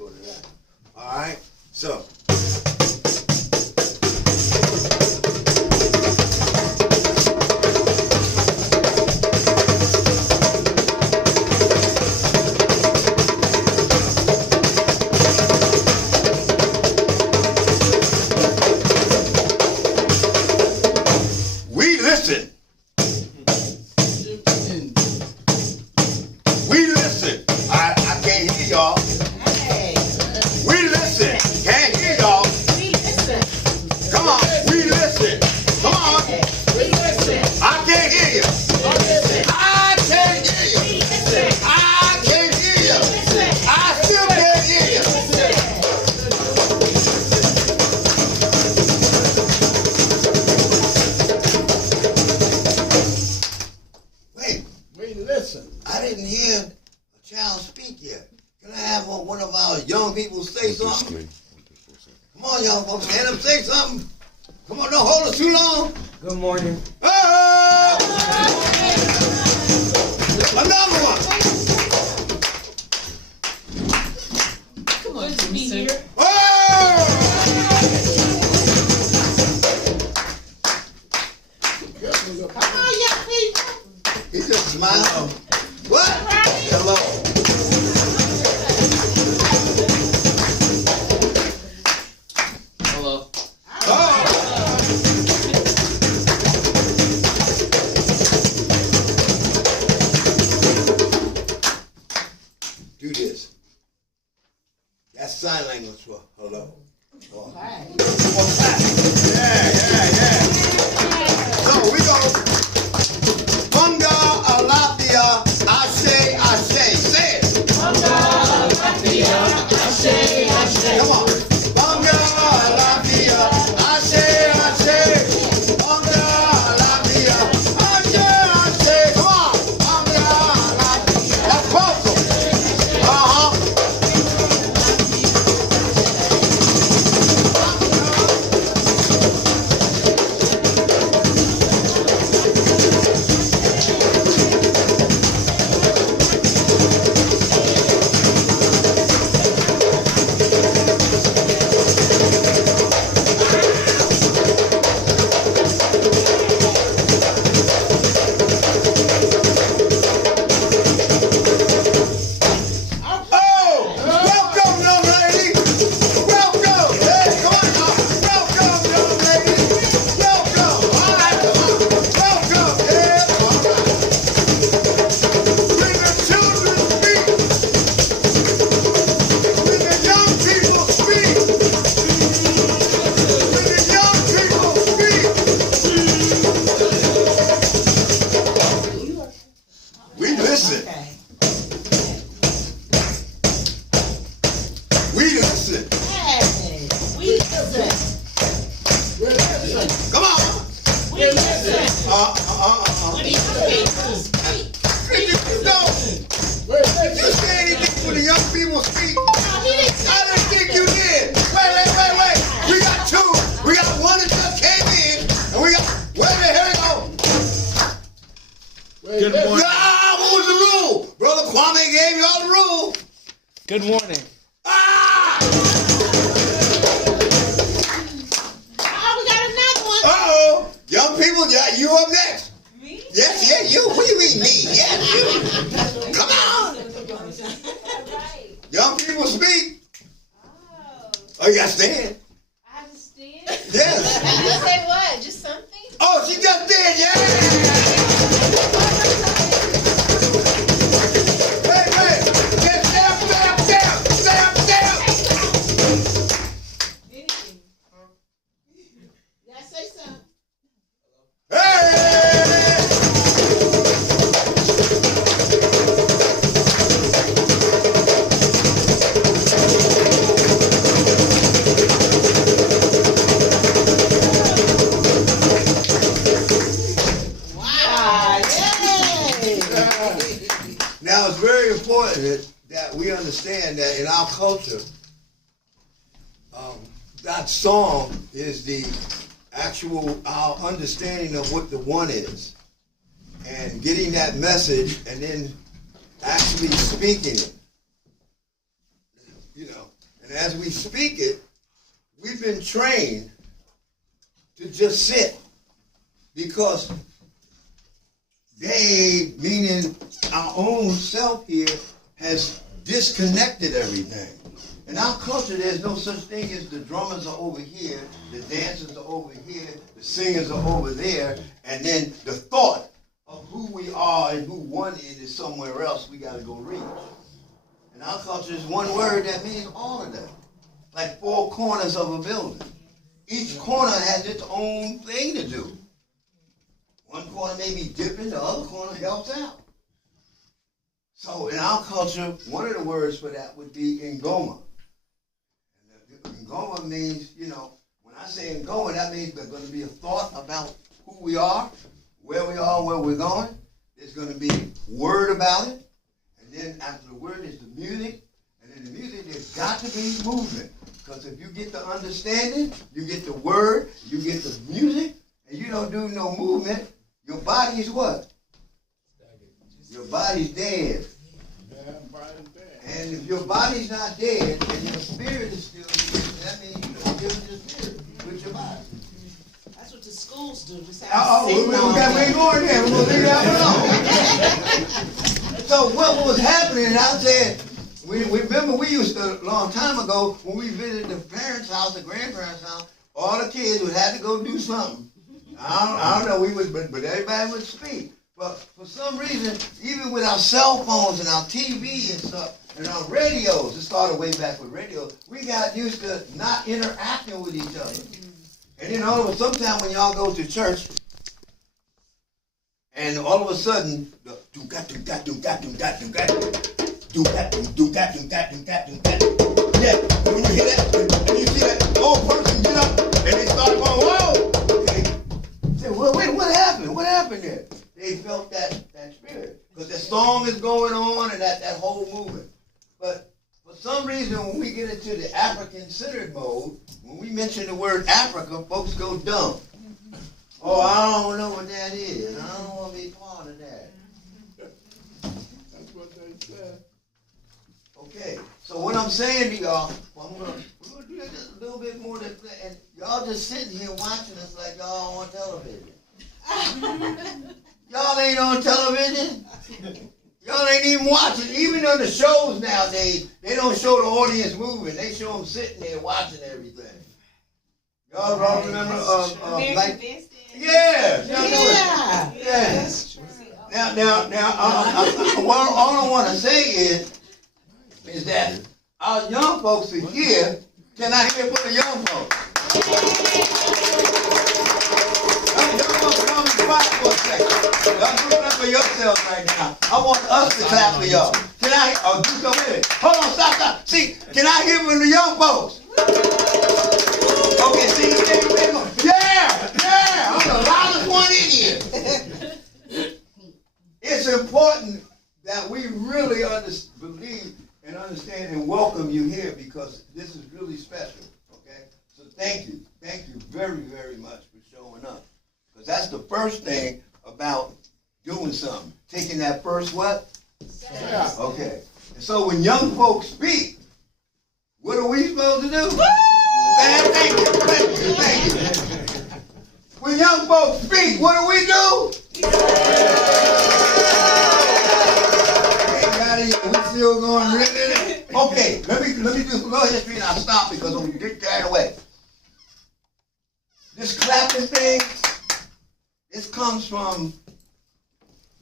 go to that. All right. So. Young people say something. Come on, young folks, stand up, say something. Come on, don't hold us too long. Good morning. Oh! Another one. Come on, to be here. Oh! Come on, young people. He just smiled. What? Hello. Do this. That's sign language for hello. Oh. Yeah. So we go. Bunga alafia, ashe, ashe. Say it. Bunga alafia, ashe, ashe. Come on. Bunga alafia, ashe, ashe. Bunga alafia, ashe, ashe. Come on. Bunga alafia. That's vocal. Good morning. What was the rule? Brother Kwame gave you all the rules. Good morning. We got another one. Uh-oh. Young people, yeah, you up next. Me? Yes, yeah, you. What do you mean me? Yes, you. Come on. Young people speak. Oh, you got to stand. I have to stand? Yes. You say what? Just something? Oh, she just did, yeah. Now, it's very important that we understand that in our culture, that song is the actual, our understanding of what the one is. And getting that message and then actually speaking it. And as we speak it, we've been trained to just sit because they, meaning our own self here, has disconnected everything. In our culture, there's no such thing as the drummers are over here, the dancers are over here, the singers are over there, and then the thought of who we are and who one is somewhere else we got to go reach. In our culture, there's one word that means all of that. Like 4 corners of a building. Each corner has its own thing to do. One corner may be dipping, the other corner helps out. So in our culture, one of the words for that would be ngoma. And ngoma means, when I say ngoma, that means there's going to be a thought about who we are, where we're going. There's going to be word about it. And then after the word is the music. And in the music, there's got to be movement. Because if you get the understanding, you get the word, you get the music, and you don't do no movement, your body is what? Your body's dead. And if your body's not dead, and your spirit is still dead, that means you don't deal with your spirit, with your body. That's what the schools do. Just We ain't going there. We're going to leave that alone. So what was happening, and I said, we remember we used to, a long time ago, when we visited the parents' house, the grandparents' house, all the kids would have to go do something. I don't know, but everybody would speak. But for some reason, even with our cell phones and our TV and stuff, and our radios, it started way back with radios, we got used to not interacting with each other. And then all of a sudden, sometime when y'all go to church, and all of a sudden, the do-gat. Yeah, when you hear that, and you see that old person get up, and they start going, whoa! Okay. Say, well, wait, what happened? What happened there? They felt that spirit. Because that song is going on and that whole movement. But for some reason, when we get into the African-centered mode, when we mention the word Africa, folks go dumb. Oh, I don't know what that is. I don't want to be part of that. That's what they said. Okay, so what I'm saying to y'all, we're gonna do just a little bit more than that, and y'all just sitting here watching us like y'all on television. Y'all ain't on television. Y'all ain't even watching. Even on the shows nowadays, they don't show the audience moving. They show them sitting there watching everything. Y'all all remember? Yeah. That's true. Now, all I want to say is that our young folks are here. Can I hear for the young folks? Young folks, come and clap for a second. Y'all do clap for yourselves right now. I want us to clap for y'all. Can I? Do so with it. Hold on, stop. See, can I hear from the young folks? Okay, see, yeah. I'm the loudest one in here. It's important that we really believe and understand and welcome you here because this is really special, okay? So thank you very, very much for showing up. Because that's the first thing about doing something. Taking that first what? Yeah. Okay. And so when young folks speak, what are we supposed to do? Thank you. When young folks speak, what do we do? We still going really? Okay, let me do a little history and I'll stop because I'm get carried away. This clapping thing, this comes from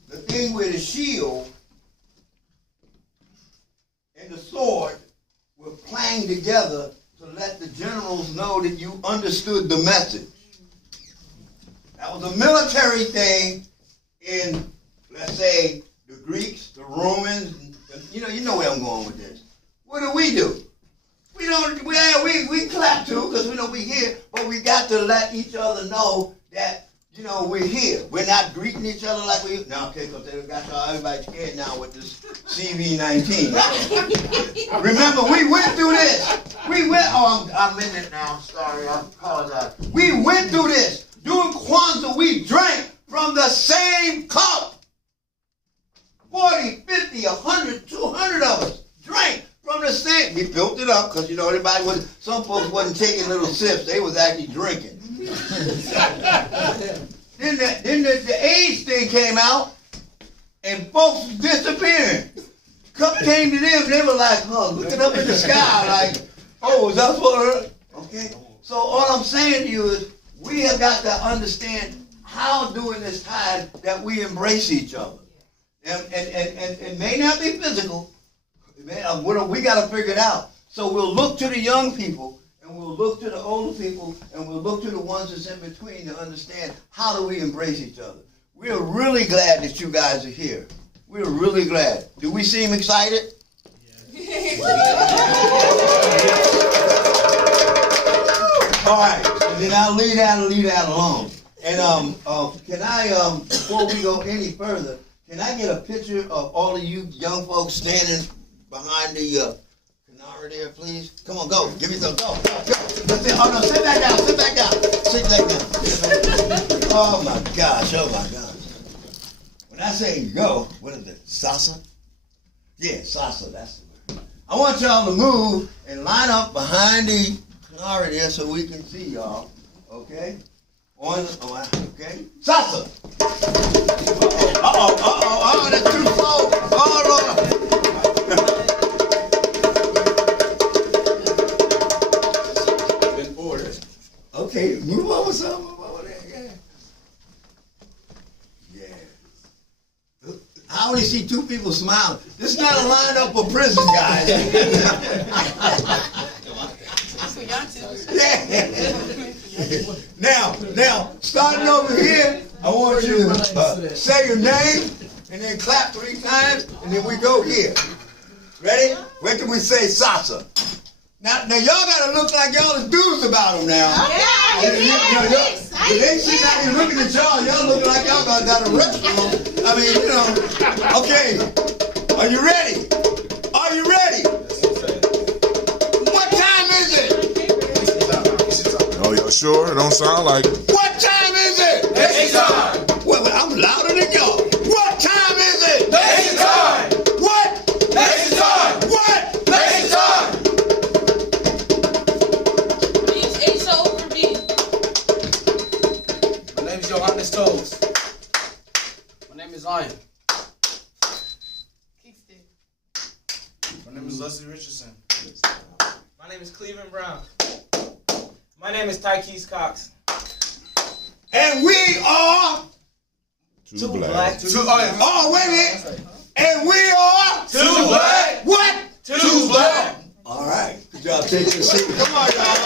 the thing where the shield and the sword were playing together to let the generals know that you understood the message. That was a military thing in, let's say, the Greeks, the Romans. You know where I'm going with this. What do? We don't. We clap too because we know we're here, but we got to let each other know that we're here. We're not greeting each other like we. Now, okay, because they got everybody scared now with this CV-19. Remember, we went through this. I'm in it now. I'm sorry. I apologize. We went through this. During Kwanzaa, we drank from the same cup. 40, 50, 100, 200 of us drank from the sink. We built it up because, you know, everybody was, some folks wasn't taking little sips. They was actually drinking. Then the AIDS thing came out, and folks was disappearing. Cup came to them, and they were like, huh, looking up in the sky, like, oh, is that what? Okay. So all I'm saying to you is, we have got to understand how during this time that we embrace each other. And it may not be physical. We got to figure it out. So we'll look to the young people, and we'll look to the older people, and we'll look to the ones that's in between to understand how do we embrace each other. We are really glad that you guys are here. We're really glad. Do we seem excited? Yes. All right, and then I'll leave that alone. And can I, before we go any further, can I get a picture of all of you young folks standing behind the canary there, please? Come on, go. Give me some. Go. Oh no, sit back down. Sit back down. Oh my gosh. When I say go, what is it? Salsa? Yeah, salsa. That's the word. I want y'all to move and line up behind the canary there so we can see y'all. Okay? Okay? Salsa! Uh-oh, that's too slow. Oh, Lord. Been ordered. Okay, move over some. Move over there, yeah. I only see two people smiling. This is not a lineup for prison, guys. Yeah. Now, starting over here, I want you to say your name and then clap 3 times, and then we go here. Ready? Where can we say salsa? Now y'all gotta look like y'all is dudes about them now. Yeah, they see out here looking at y'all. Y'all looking like y'all got a restaurant. I mean, you know. Okay. Are you ready? Are you ready? What time is it? Oh, y'all sure? It don't sound like it. What time is it? It's time. Well, I'm louder than y'all. What time is it? It's time. What? It's time. What? It's time. My name is Johannes Toes. My name is Iron. My name is Leslie Richardson. My name is Cleveland Brown. My name is Tykees Cox. And we are. Too black. Oh, wait a minute. And we are. Too black. What? Too black. All right. Good job taking the seat. Come on, y'all.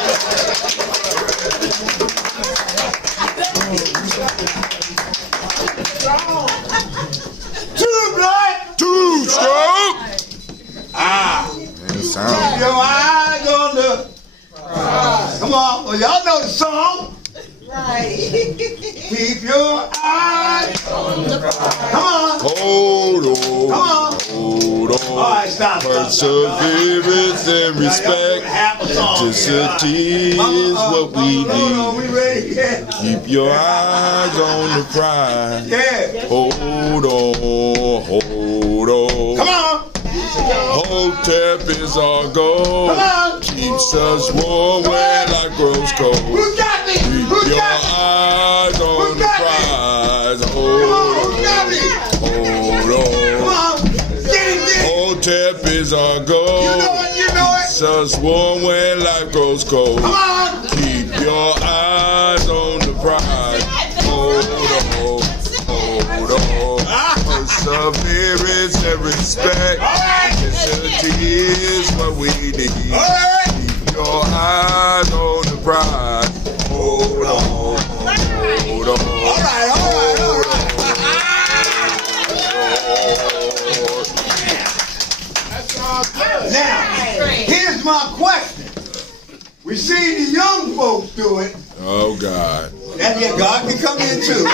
Too black. Too strong. Keep Sound. your eyes on the prize. Come on. Well, y'all know the song. Right. Keep your eyes on the prize. Come on. Hold on. Come on. Hold on. All right, stop. Perseverance and respect. Authenticity is what we Hold on, need. we ready? Yeah. Keep your eyes on the prize. Yeah. Hold on. Hold on. Come on. Hotep is our goal. Come on. Keeps us warm when life grows cold. Who got me? Keep Who your got me? eyes on the prize. Come Hold on. Who got me? on. Come on. Get it. Hotep is our goal. You know it. You know it. Keeps us warm when life grows cold. Come on. Keep your eyes on the prize. Hold on. Hold on. Perseverance and respect. Authenticity is what we need. All right. Keep your eyes on the prize. Hold on. Hold on. All right. All right. That's all good. Now, here's my question. We see the young folks do it. Oh, God. That yeah, God can come in too.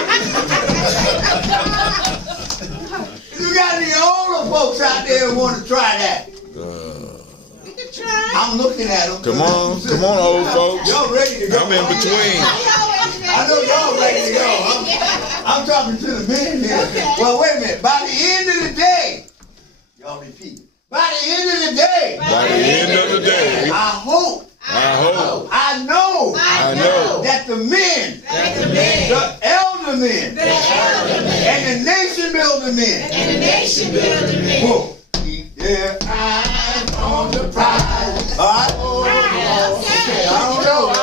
You got any older folks out there who want to try that? You can try. I'm looking at them. Come on, old folks. Y'all ready to go? I'm in between. I know y'all ready to go. I'm talking to the men here. Okay. Well, wait a minute. By the end of the day, y'all repeat. By the end of the day. By the end of the day. I hope. I know that the men, the elder men, and the nation building men, will keep their eyes on the prize. All right? Okay, I don't know.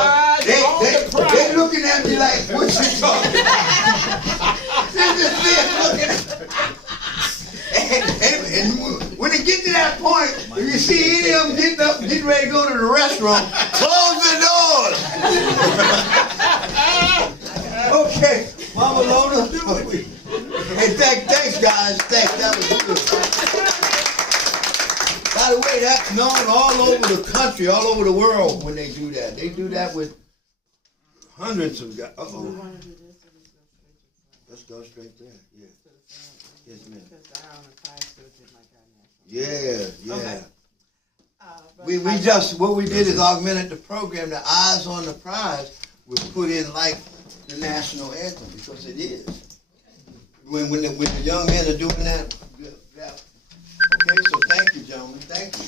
They looking at me like, what you talking about? This is looking at and when it get to that point, if you see any of them getting ready to go to the restaurant, close the doors. Okay, Mama Lona. Hey, thanks guys. Thanks, that was good. By the way, that's known all over the country, all over the world when they do that. They do that with hundreds of guys. Uh-oh. Let's go straight there. Yeah. Yes, ma'am. Yeah. Okay. We just, what we did is augmented the program. The eyes on the prize was put in like the national anthem because it is. When the young men are doing that. Okay, so thank you, gentlemen. Thank you.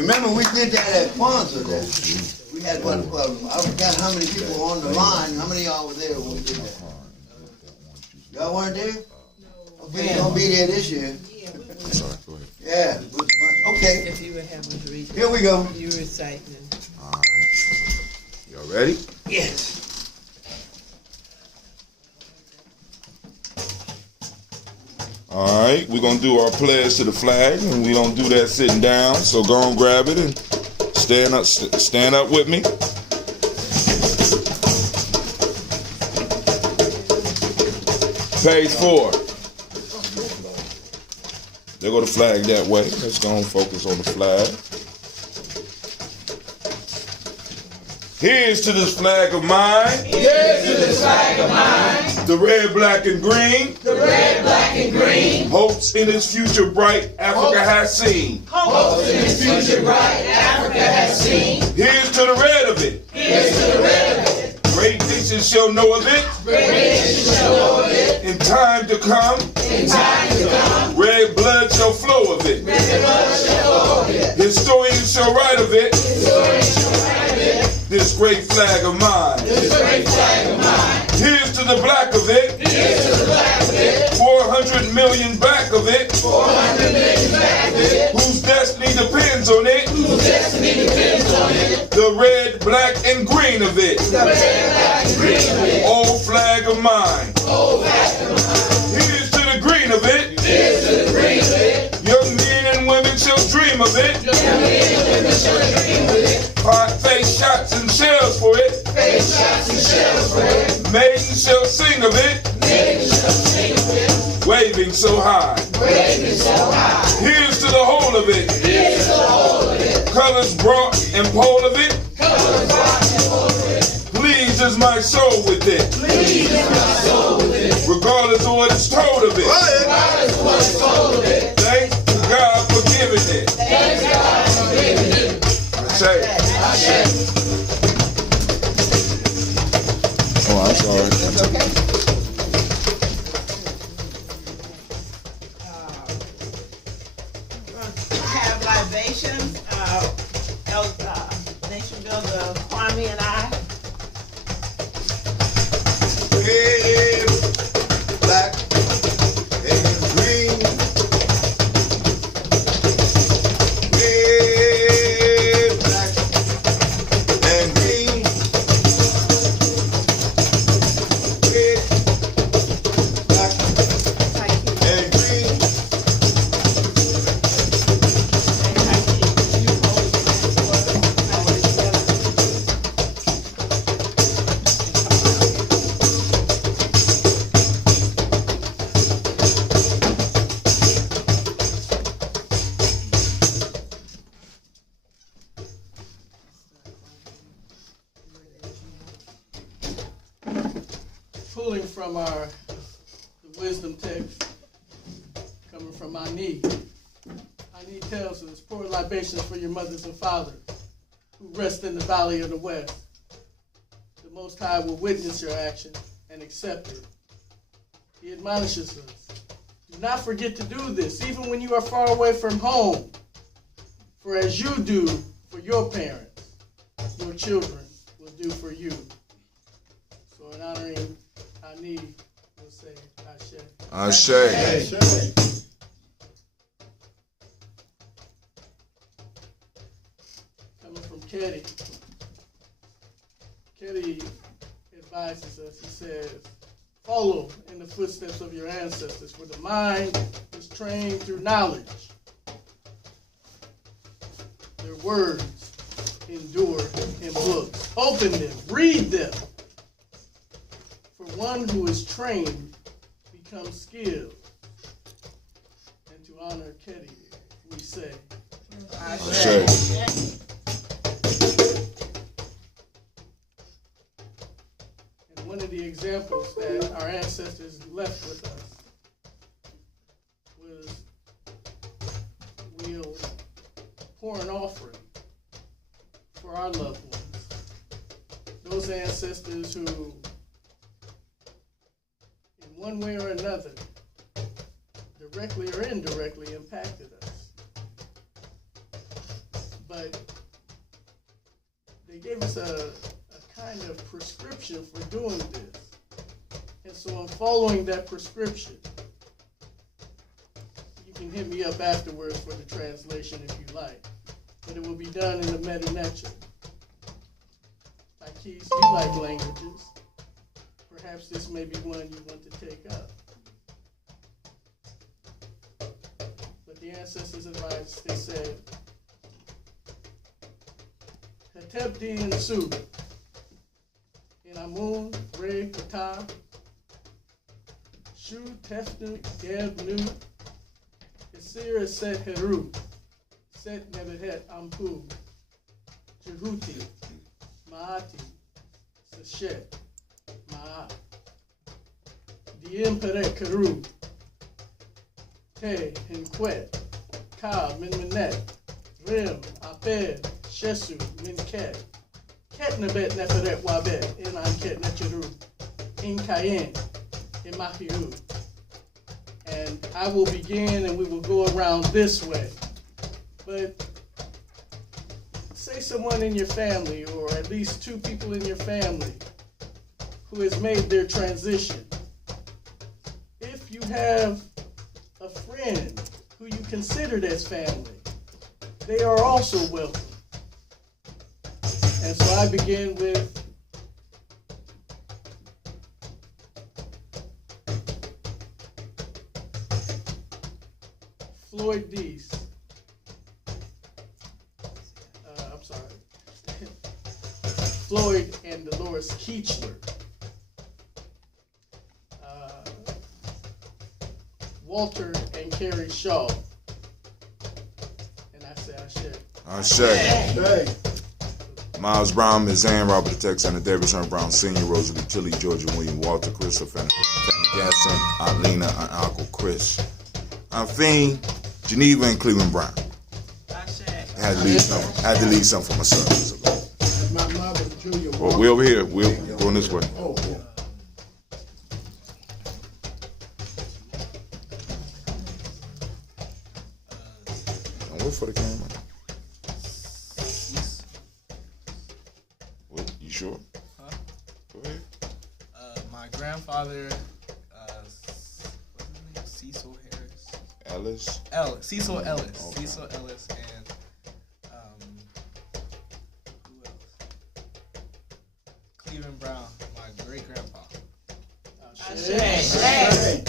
Remember, we did that at Kwanzaa. We had one. I forgot how many people were on the line. How many of y'all were there when we did that? Y'all weren't there? Okay, you're gonna be there this year. Sorry, go ahead. Yeah. It was fun. Okay. If you would have us read. Here we go. You reciting. All right. Y'all ready? Yes. All right, we're gonna do our pledge to the flag, and we don't do that sitting down. So go and grab it and stand up with me. Page 4. There go the flag that way. Let's go and focus on the flag. Here's to this flag of mine. Here's to this flag of mine. The red, black, and green. The red, black, and green. Hopes in its future bright Africa has seen. Hopes in its future bright Africa has seen. Here's to the red of it. Here's to the red of it. Great nations shall know of it. Great nations shall know of it. In time to come. In time to come. Red blood shall flow of it. Red blood shall flow of it. Historians shall write of it. Historians shall write of it. This great flag of mine. This great flag of mine. Here's to the black of it. Here's to the black of it. 400 million back of it. 400 million back of it. Whose destiny depends on it. Whose destiny depends on it. The red, black, and green of it. The red, black, and green of it. Old flag of mine. Old flag of mine. Here's to the green of it. Here's to the green of it. Young men and women shall dream of it. Young men and women shall dream of it. Face shots and shells for it. Face shots and shells for it. Maidens shall sing of it. Maidens shall sing of it. Waving so high. Waving so high. Here's to the whole of it. Here's to the whole of it. Colors brought and pole of it. Colors brought and pole of it. Pleases my soul with it. Pleases my soul with it. Regardless of what is told of it. Regardless of what is told of it. Thanks to God for giving it. Thanks God for giving it. Say. Oh, I'm sorry. That's okay. Have libations. Nation Builder Kwame and I. Red, black, and green. Red, black, and green. Red, black, and green. Pulling from the wisdom text coming from Ankh. Ankh tells us, pour libations for your mothers and fathers who rest in the valley of the west. The Most High will witness your action and accept it. He admonishes us, Do not forget to do this, even when you are far away from home. For as you do for your parents, your children will do for you. So in honoring Ani, we'll say Ashe. Ashe. Coming from Ketty. Ketty advises us, he says, follow in the footsteps of your ancestors, for the mind is trained through knowledge. Their words endure in books. Open them, read them. For one who is trained becomes skilled. And to honor Ketty, we say, Ashe. and one of the examples that our ancestors left with us was we'll pour an offering for our loved ones. Those ancestors who, in one way or another, directly or indirectly impacted us. But they gave us a kind of prescription for doing this. And so I'm following that prescription. You can hit me up afterwards for the translation if you like. But it will be done in the Medinecha. Takis, you like languages. Perhaps this may be one you want to take up. But the ancestors advised, they said, Hetep and Su, in Amun, Re, Kata, Shu, Tefnu, Geb, Nu, Isir, Set, Heru, Set, Nebehet, Ampu, Jehuti, Maati, Seshet, Ma'a, Diem, Pere, Keru, Te, Hinquet, Ka, Minminet, Rim, Aped, Shesu, Minket, Ketnebet, Neferet, Wabet, In Anket, Necheru, In Kayen, In Mahiu. And I will begin and we will go around this way. But say someone in your family, or at least two people in your family, who has made their transition. If you have a friend who you considered as family, they are also welcome. And so I begin with Floyd Deese. I'm sorry. Floyd and Dolores Keechler. Walter and Carrie Shaw. And I say Ashe. Ashe. Miles Brown, Ms. Ann, Robert the Texan, Davis Earn Brown Sr., Rosalie Tilly, Georgia William, Walter, Christopher, Fanny Gasson, Alina, and Uncle Chris. I'm Fiend, Geneva, and Cleveland Brown. I had to leave some for my son. My mother, Julia. Well, we over here. We're going this way. Oh, yeah. And wait for the camera. What? You sure? Huh? Go ahead. My grandfather, what's his name? Cecil Harris. Cecil Ellis. Okay. Cecil Ellis and who else? Cleveland Brown, my great grandpa. Hey.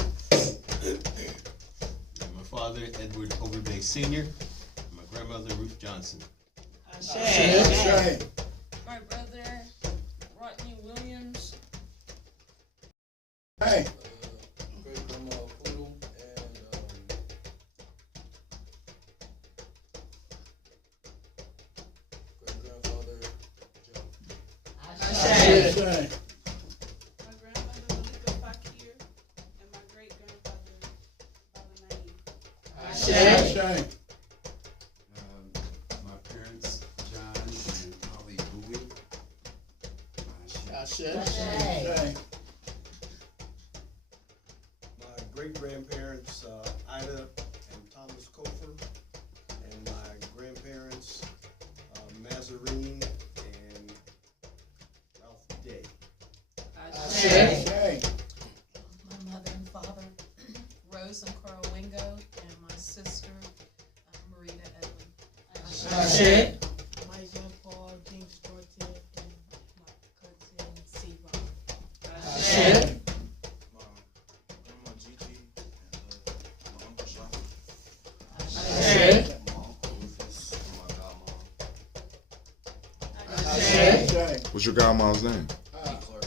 My father, Edward Overbeck Sr., and my grandmother, Ruth Johnson. Hey. My brother, Rodney Williams. Hey. Great grandma Poodle and great grandfather Joe. Hey. My grandmother, Malika Fakir. And my great grandfather, Baba Naeem. Hey. My parents, John and Holly Bowie. Ashe. Hey. My great grandparents, Ashe. My mother and father, Rose and Carl Wingo, and my sister, Marita Edlin. Ashe. My Jean-Paul, James Dorothy, and my cousin, Siva. Ashe. My grandma Gigi and my uncle Sean. Ashe. My uncle Rufus and my godmom. Ashe. What's your godmom's name? D. Clark.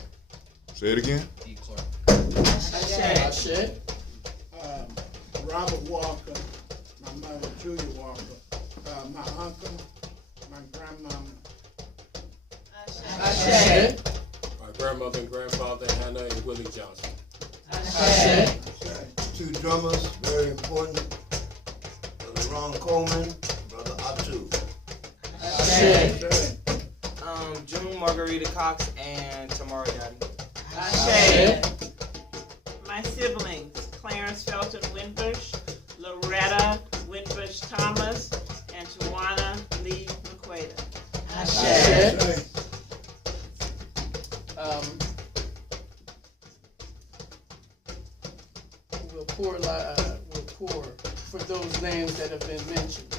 Say it again. D. Clark. Ashe. Robert Walker, my mother Julia Walker, my uncle, my grandmama. Ashe. My grandmother and grandfather, Hannah and Willie Johnson. Ashe. Two drummers, very important. Brother Ron Coleman, Brother Atu. Ashe. June Margarita Cox and Tamara Daddy. Ashe. My siblings, Clarence Felton Winbush, Loretta Winbush Thomas, and Tawana Lee McQuaid. Ashe. We'll pour for those names that have been mentioned.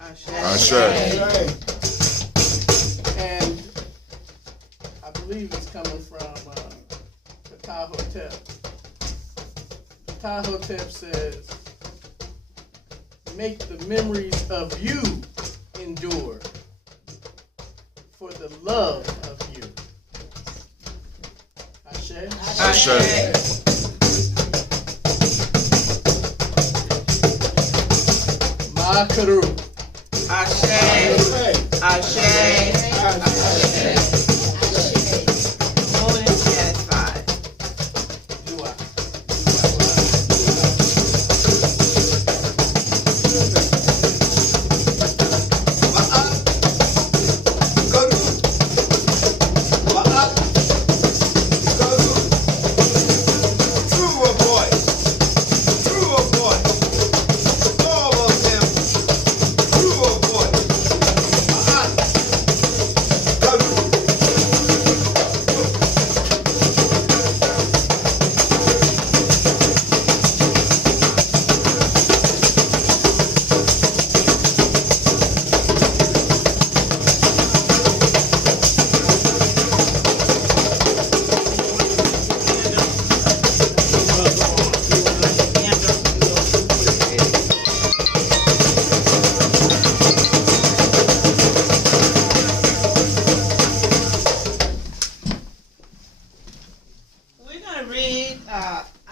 Ashe. And I believe it's coming from Hotep. Hotep says, make the memories of you endure for the love of you. Ashe? Ashe. Makaru. Ashe. Ashe. More than satisfied. Dua.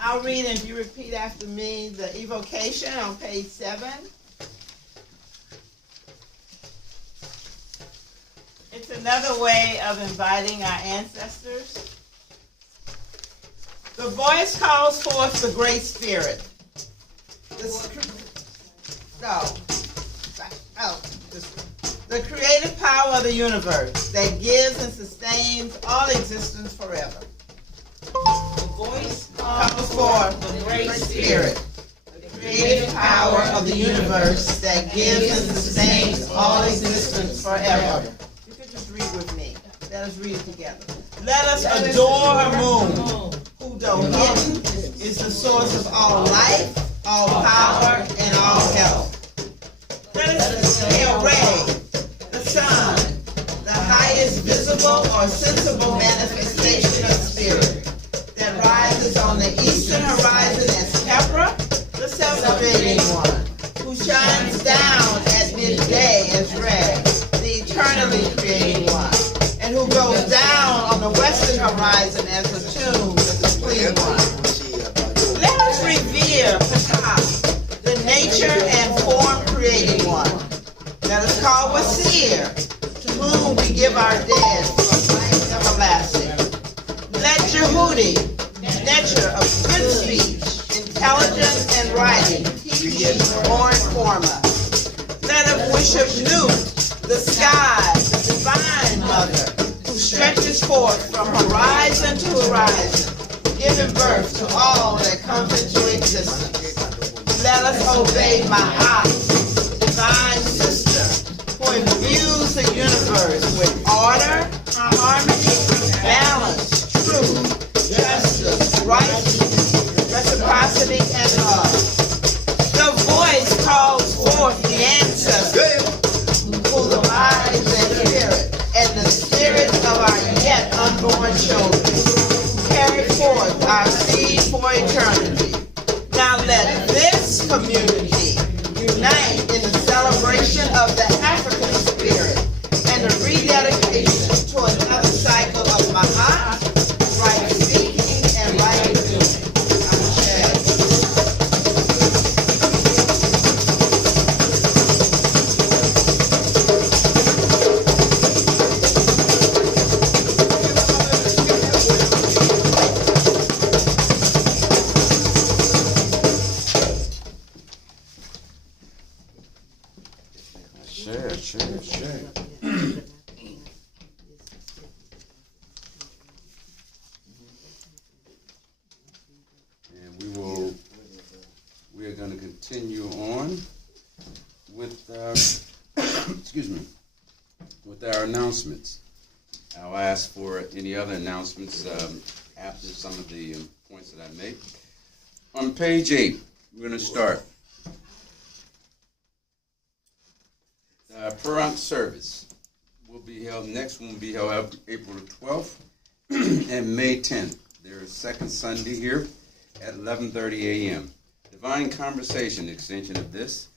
I'll read and you repeat after me the evocation on page 7. It's another way of inviting our ancestors. The voice calls forth the Great Spirit. The creative power of the universe that gives and sustains all existence forever. The voice calls forth the Great Spirit, the creative power of the universe that gives and sustains all existence forever. You can just read with me. Let us read together. Let us adore a moon, who though hidden is the source of all life, all power, and all health. Let us hail Ray, the sun, the highest visible or sensible manifestation of spirit that rises on the eastern horizon as Kepra, the self-creating one, who shines down at midday as Re, the eternally creating one, and who goes down on the western horizon as Atum, the complete one. Let us revere Ptah, the nature and form creating one. Let us call Wasir, to whom we give our dead from life everlasting. Let Jehudi, nature of good speech, intelligence, and writing, teach or inform us. Let us worship Nu, the sky, the divine mother, who stretches forth from horizon to horizon, giving birth to all that comes into existence. Let us obey Ma'at, divine sister, who imbues the universe with order, harmony, balance, community unite in the celebration of the African spirit and the rededication to another cycle of Mahat, right speaking and right doing. Share. And we are going to continue on with with our announcements. I'll ask for any other announcements after some of the points that I make. On page 8, we're going to start. Per Ankh service will be held, next one will be held April the 12th and May 10th. There is second Sunday here at 11:30 a.m. Divine Conversation extension of this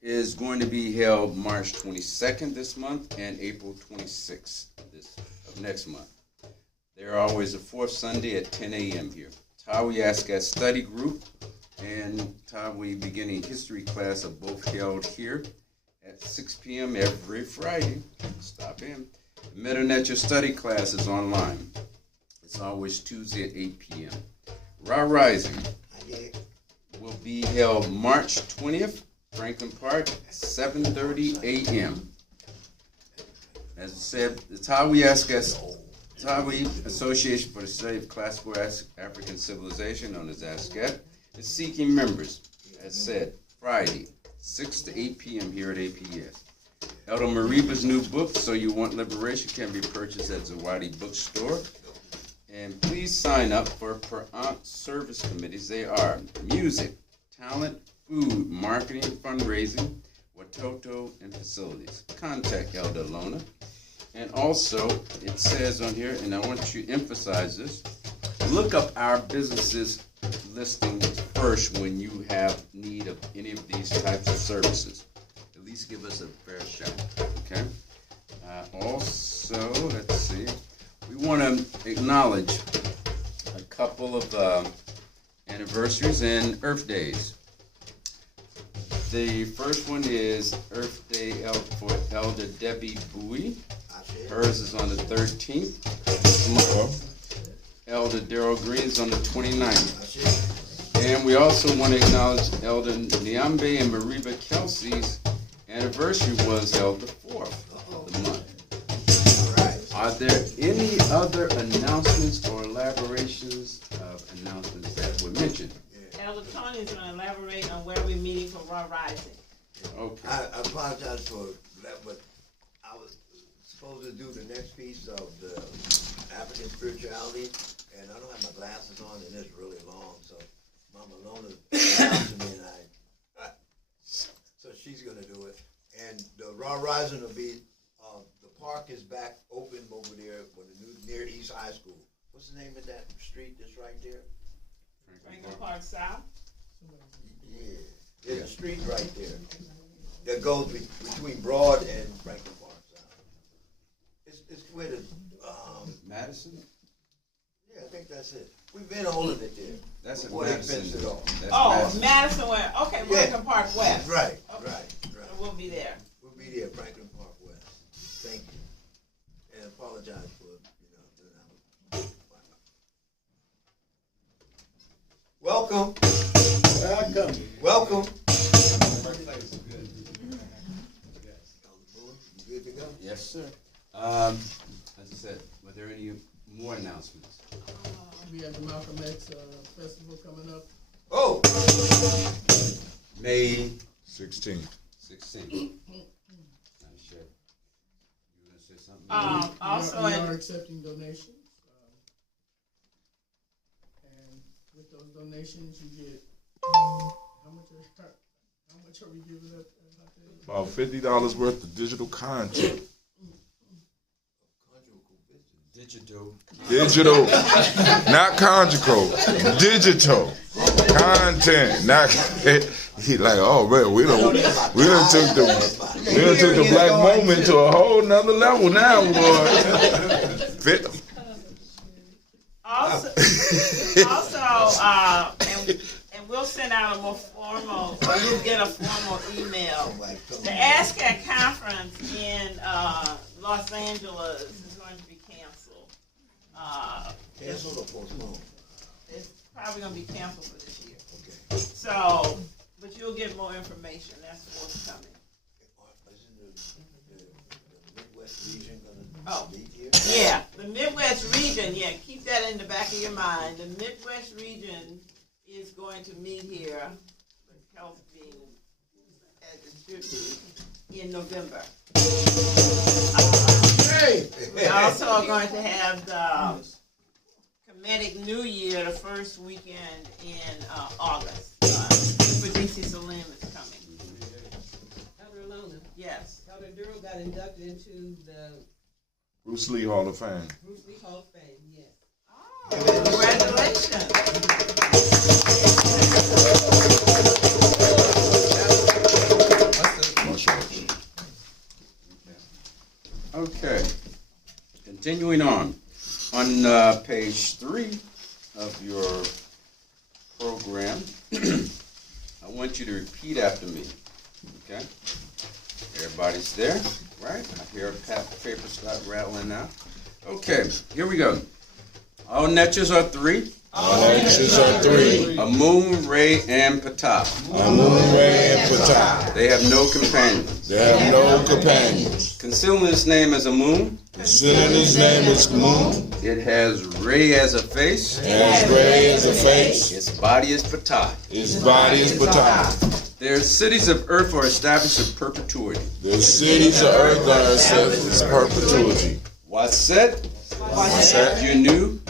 is going to be held March 22nd this month and April 26th of next month. There are always a fourth Sunday at 10 a.m. here. Tawi Askat Study Group and Tawi Beginning History class are both held here at 6 p.m. every Friday. Stop in. The Meta study class is online. It's always Tuesday at 8 p.m. Raw Rising will be held March 20th, Franklin Park, 7:30 a.m. As I said, the Tawi Association for the Study of Classical African Civilization, known as ASCAT, is seeking members, as said, Friday, 6 to 8 p.m. here at APS. Elder Mariba's new book, So You Want Liberation, can be purchased at Zawadi Bookstore. And please sign up for Per Ankh service committees. They are music, talent, food, marketing, fundraising, watoto, and facilities. Contact Elder Lona. And also, it says on here, and I want you to emphasize this, look up our businesses listings first when you have need of any of these types of services. At least give us a fair shot, okay? Also, let's see, we want to acknowledge a couple of anniversaries and Earth Days. The first one is Earth Day for Elder Debbie Bowie. Hers is on the 13th. Elder Darrell Green is on the 29th. And we also want to acknowledge Elder Gye-Nyame and Mariba Kelsey's anniversary was held the 4th of the month. Are there any other announcements or elaborations of announcements that were mentioned? Elder Tony is going to elaborate on where we're meeting for Raw Rising. Okay. I apologize for that, but I was supposed to do the next piece of the African spirituality, and I don't have my glasses on, and it's really long, so Mama Lona to me, and so she's going to do it. And the Raw Rising will be, the park is back open over there near East High School. What's the name of that street that's right there? Franklin Park South? Yeah, there's a street right there that goes between Broad and Franklin Park South. It's where the Madison? Yeah, I think that's it. We've been holding it there. That's before at they Madison. fenced it off. That's Madison West. Okay, Franklin Park West. Right, okay. right. We'll be there. We'll be there, Franklin Park West. Thank you. And apologize for, doing that. Welcome. Welcome. You good to go? Yes, sir. As I said, were there any more announcements? We have the Malcolm X festival coming up. Oh! May 16th. 16th. Not sure. You want to say something? Also, we are accepting donations. And with those donations, you get, how much are we giving up? About $50 worth of digital content. Digital, not conjugal, digital content. Not he like, oh man, we done took the black moment to a whole nother level now, boy. And we'll send out a more formal, or you'll get a formal email. The ASCAC conference in Los Angeles is going to be canceled. Canceled or postponed? It's probably going to be canceled for this year. Okay. So, but you'll get more information. That's forthcoming. The Midwest region going to meet here? Yeah, the Midwest region, yeah, keep that in the back of your mind. The Midwest region is going to meet here, with health being as it should be, in November. We also are going to have the Kemetic New Year the first weekend in August. Super DC Salim is coming. Elder Alona. Yes. Elder Durrell got inducted into the Bruce Lee Hall of Fame. Bruce Lee Hall of Fame, yes. Oh, congratulations. Okay. Continuing on page 3 of your program, I want you to repeat after me. Okay? Everybody's there, right? I hear paper start rattling now. Okay, here we go. All netches are 3. All netches are 3. Amun, Re, and Ptah. Amun, Re, and Ptah. They have no companions. They have no companions. Concealing his name as Amun. Concealing his name as Amun. It has Re as a face. It has Re as a face. Its body is Ptah. Its body is Ptah. Their cities of earth are established in perpetuity. The cities of earth are established in perpetuity. Waset,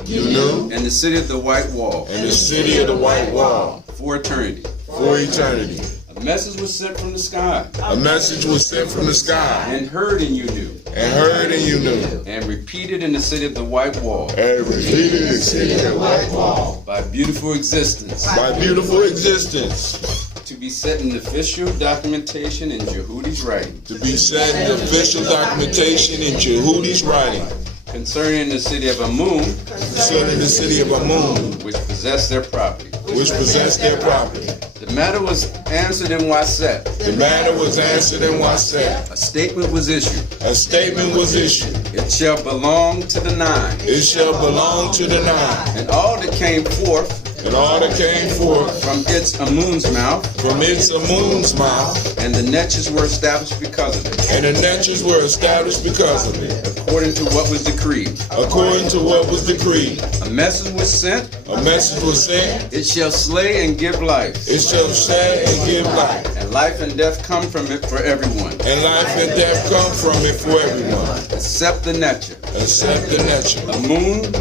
Yunu, and the city of the white wall. And the city of the white wall. For eternity. For eternity. A message was sent from the sky. A message was sent from the sky. And heard in Yunu. And heard in Yunu. And repeated in the city of the white wall. And repeated in the city of the white wall. By beautiful existence. By beautiful existence. To be set in official documentation in Jehudi's writing. To be set in official documentation in Jehudi's writing. Concerning the city of Amun. Concerning the city of Amun. Which possessed their property. Which possessed their property. The matter was answered in Waset. The matter was answered in Waset. A statement was issued. A statement was issued. It shall belong to the 9. It shall belong to the 9. And all that came forth. And all that came forth from its Amun's mouth. From its Amun's mouth. And the netches were established because of it. And the netches were established because of it. According to what was decreed. According to what was decreed. A message was sent. A message was sent. It shall slay and give life. It shall slay and give life. And life and death come from it for everyone. And life and death come from it for everyone. Except the netcher. Except the netcher. Amun.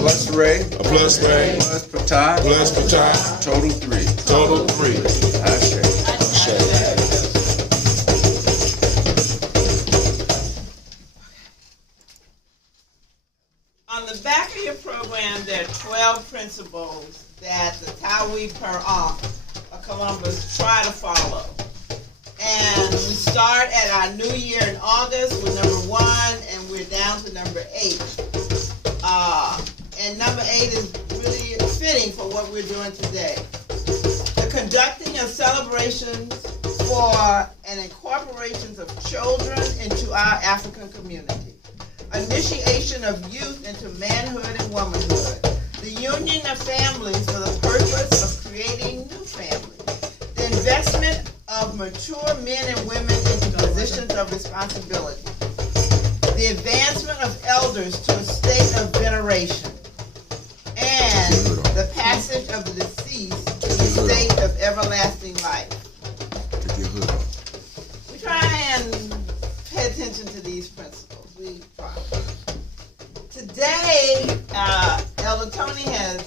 Plus Re. Plus Ptah. Plus Ptah. Total 3. Total 3. Ashe. On the back of your program, there are 12 principles that the Tawi per Ankh of Columbus try to follow. And we start at our new year in August with number 1, and we're down to number 8. And number 8 is really fitting for what we're doing today. The conducting of celebrations for and incorporations of children into our African community. Initiation of youth into manhood and womanhood. The union of families for the purpose of creating new families. The investment of mature men and women into positions of responsibility. The advancement of elders to a state of veneration. And the passage of the deceased to the state of everlasting life. We try and pay attention to these principles. We try. Today, Elder Tony has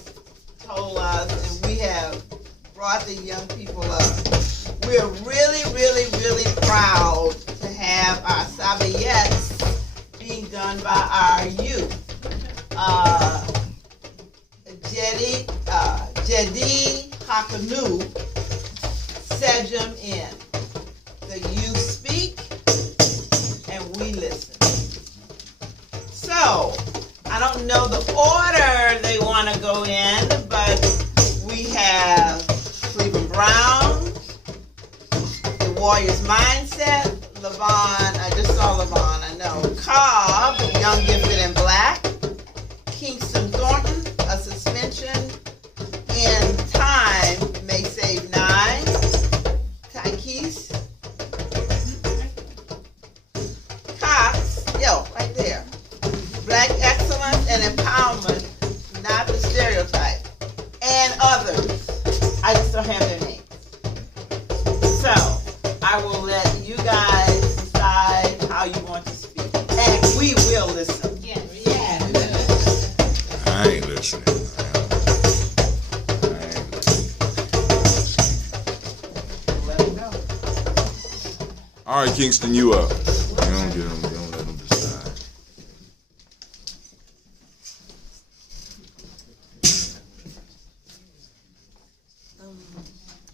told us, and we have brought the young people up. We're really, really, really proud to have our Sabayets being done by our youth. Jedi Hakanu Sejam in. The youth speak and we listen. So, I don't know the order they want to go in, but we have Cleveland Brown, The Warrior's Mindset, Levon, I just saw Levon, I know. Cobb, Young Gifted and Black, Kingston Thornton, A Suspension in Time May Save 9, Tykees, Cox, right there. Black Excellence and Empowerment, Not the Stereotype, and others. I just don't have their names. So, I will let you guys decide how you want to speak. And we will listen. Yeah. I ain't listening. Let them know. All right, Kingston, you up. You don't get them. You don't let them decide.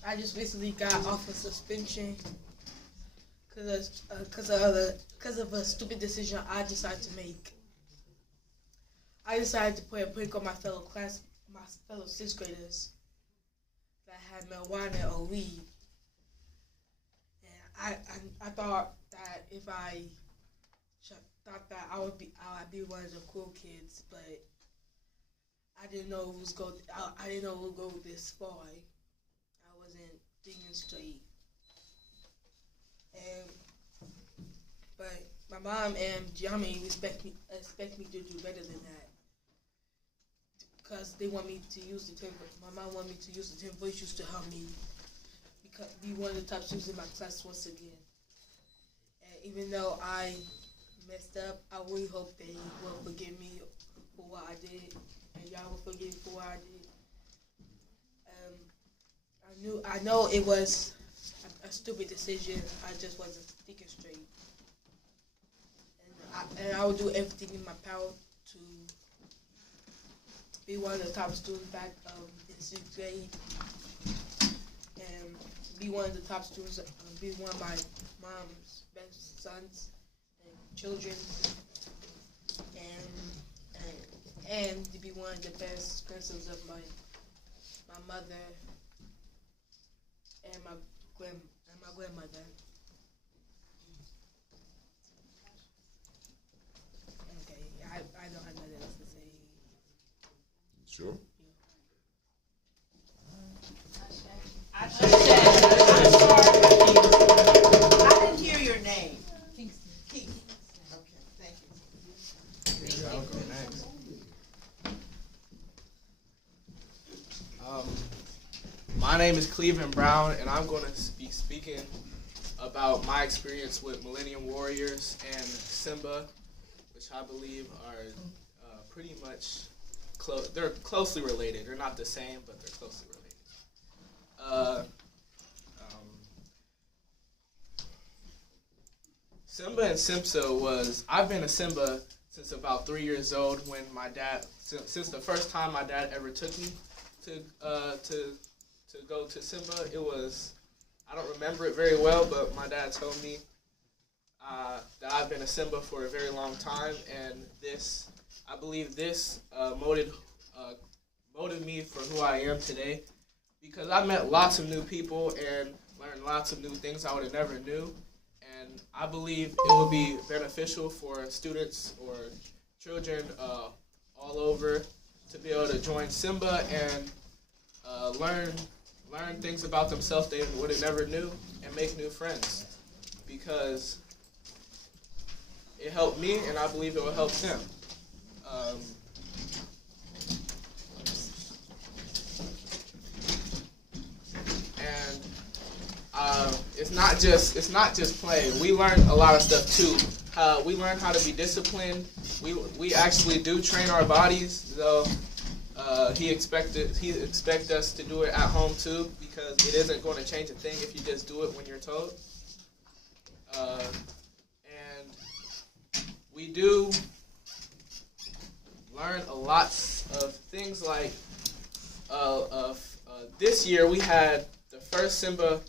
I just recently got off of suspension because of a stupid decision I decided to make. I decided to put a prank on my fellow sixth graders that had marijuana or weed, and I thought that if I thought that I'd be one of the cool kids, but I didn't know I didn't know it would go this far. I wasn't thinking straight. But my mom and Gye-Nyame expect me to do better than that. Because they want me to use the 10. My mom wanted me to use the 10 virtues to help me be one of the top students in my class once again. And even though I messed up, I really hope they will forgive me for what I did, and y'all will forgive me for what I did. I know it was a stupid decision. I just wasn't thinking straight, and I will do everything in my power to be one of the top students back in 6th grade, and be one of the top students. Be one of my mom's best sons and children, and to be one of the best grandsons of my mother and my grandmother. Okay, I don't have nothing else to say. Sure. I didn't hear your name. Kingston. Okay, thank you. I'll go next. My name is Cleveland Brown, and I'm going to be speaking about my experience with Millennium Warriors and Simba, which I believe are pretty much close. They're closely related. They're not the same, but they're closely related. Simba and Simpsa was. I've been a Simba since about 3 years old. When my dad, since the first time my dad ever took me to go to Simba, it was, I don't remember it very well, but my dad told me that I've been a Simba for a very long time, and I believe this molded me for who I am today, because I met lots of new people and learned lots of new things I would have never knew, and I believe it would be beneficial for students or children all over to be able to join Simba and learn things about themselves they would have never knew and make new friends, because it helped me and I believe it will help them. It's not just playing. We learn a lot of stuff too. We learn how to be disciplined. We actually do train our bodies, though. He expect us to do it at home too, because it isn't going to change a thing if you just do it when you're told. And we do learned a lot of things like this year we had the first Simba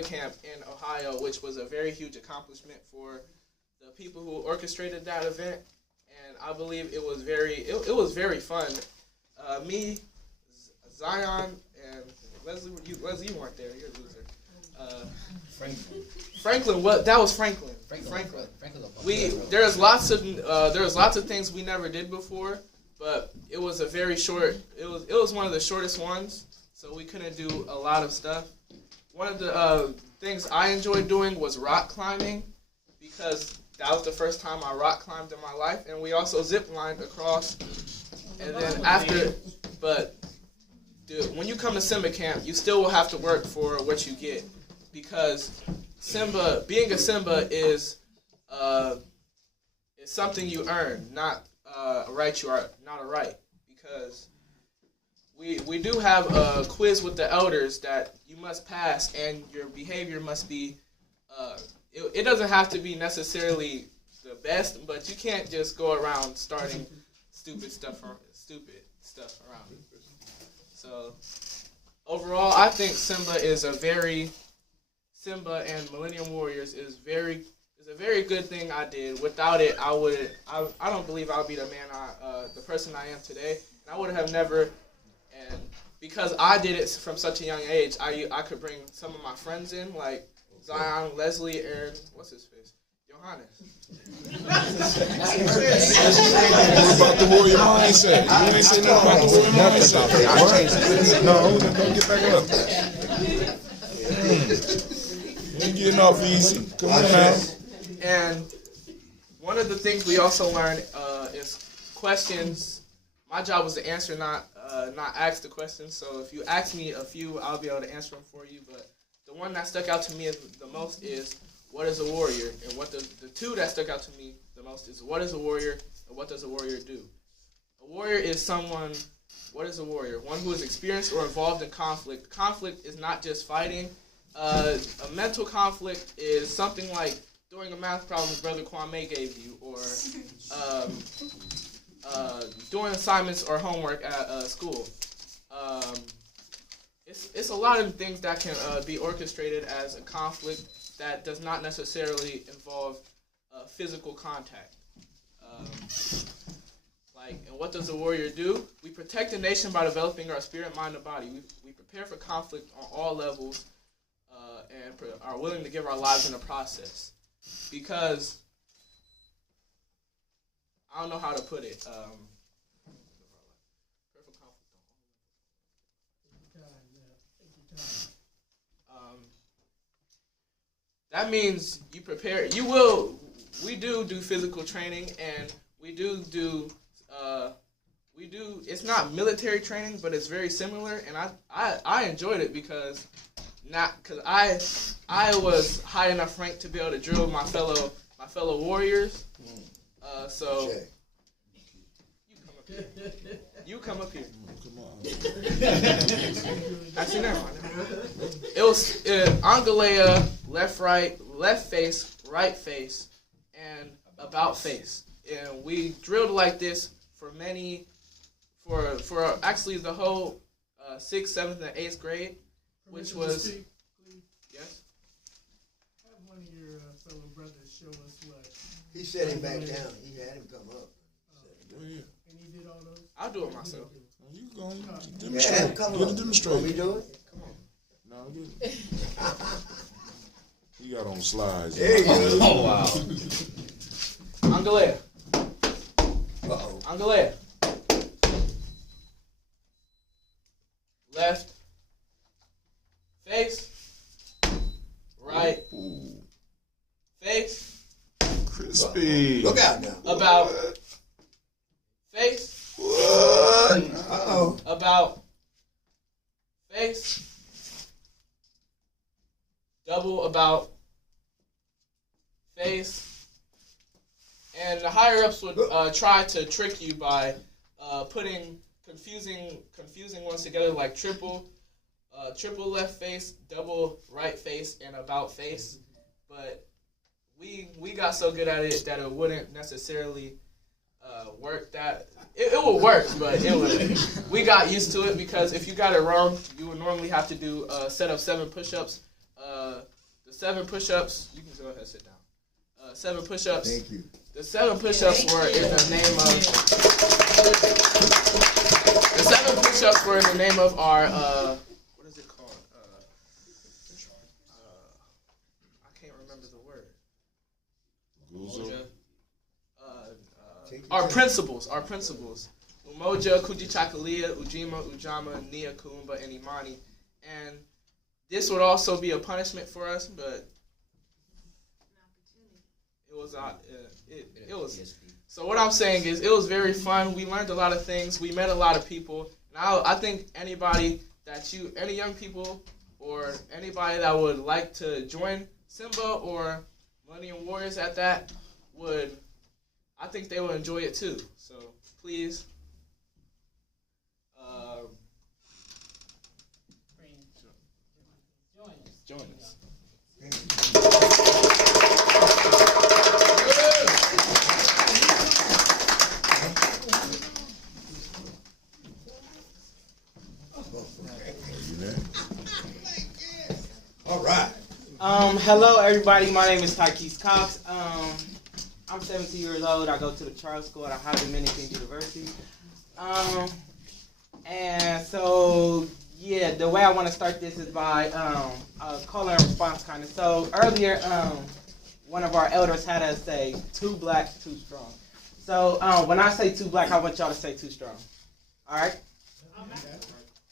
camp in Ohio, which was a very huge accomplishment for the people who orchestrated that event, and I believe it was very fun. Me, Zion, and Leslie, you weren't there. You're a loser. Franklin. What? That was Franklin. Franklin. There's lots of things we never did before, but it was a very short. It was one of the shortest ones, so we couldn't do a lot of stuff. One of the things I enjoyed doing was rock climbing, because that was the first time I rock climbed in my life, and we also zip lined across. And then when you come to Simba camp, you still will have to work for what you get, because being a Simba is something you earn, not a right. Not a right, because we do have a quiz with the elders that you must pass, and your behavior must be. It doesn't have to be necessarily the best, but you can't just go around starting stupid stuff around. So overall, I think Simba and Millennium Warriors is a very good thing I did. Without it, I don't believe I would be the person I am today. And I would have never, and because I did it from such a young age, I could bring some of my friends in, like Zion, Leslie, and what's his face? Johannes. What about the warrior mindset? You ain't say nothing about the warrior mindset. No, don't get back up. You ain't getting off easy. Come on now. And one of the things we also learned is questions. My job was to answer, not ask the questions. So if you ask me a few, I'll be able to answer them for you. But the one that stuck out to me the most is, what is a warrior? And the two that stuck out to me the most is, what is a warrior and what does a warrior do? A warrior is someone, what is a warrior? One who is experienced or involved in conflict. Conflict is not just fighting. A mental conflict is something like doing a math problem Brother Kwame gave you, or doing assignments or homework at school. It's a lot of things that can be orchestrated as a conflict that does not necessarily involve physical contact. And what does a warrior do? We protect the nation by developing our spirit, mind, and body. We prepare for conflict on all levels and are willing to give our lives in the process. Because, I don't know how to put it. That means you prepare. We do physical training, and we do. It's not military training, but it's very similar, and I enjoyed it because I was high enough rank to be able to drill my fellow warriors. So you come up here. Come on. Actually, never mind. It was Angalea, left face, right face, and about face. And we drilled like this for actually the whole 6th, 7th, and 8th grade, which was yes. Have one of your fellow brothers show us what. He set him back down. He had him come up. And he did all those? I'll do it myself. You go demonstrate. Get a demonstrate. We do it? Come on. No, get it. You got on slides. There you go. Oh, wow. Angalea. Uh-oh. Angalea. Left. Face. Right. Ooh. Face. Crispy. Look out now. About. Face. What? Uh-oh. About. Face. Double about. Face. And the higher ups would try to trick you by putting confusing ones together, like triple left face, double right face, and about face. But we got so good at it that it wouldn't necessarily work that. It would work, but we got used to it because if you got it wrong, you would normally have to do a set of 7 push-ups. The 7 push-ups, you can go ahead and sit down. 7 push-ups. Thank you. The 7 push-ups were in the name of. The 7 push-ups were in the name of our. What is it called? I can't remember the word. Our principles. Umoja, Kujichagulia, Ujima, Ujama, Nia, Kuumba, and Imani. And this would also be a punishment for us, but it was it was. So what I'm saying is, it was very fun. We learned a lot of things. We met a lot of people. Now I think any young people or anybody that would like to join Simba or Millennium Warriors at that I think they would enjoy it too. So please. Join us. All right. Hello everybody, my name is Tykees Cox. I'm 17 years old. I go to the Charles School at Ohio Dominican University. And so, yeah, the way I want to start this is by call and response kind of. So earlier, one of our elders had us say, 2 black, 2 strong. So when I say 2 black, I want y'all to say 2 strong. All right?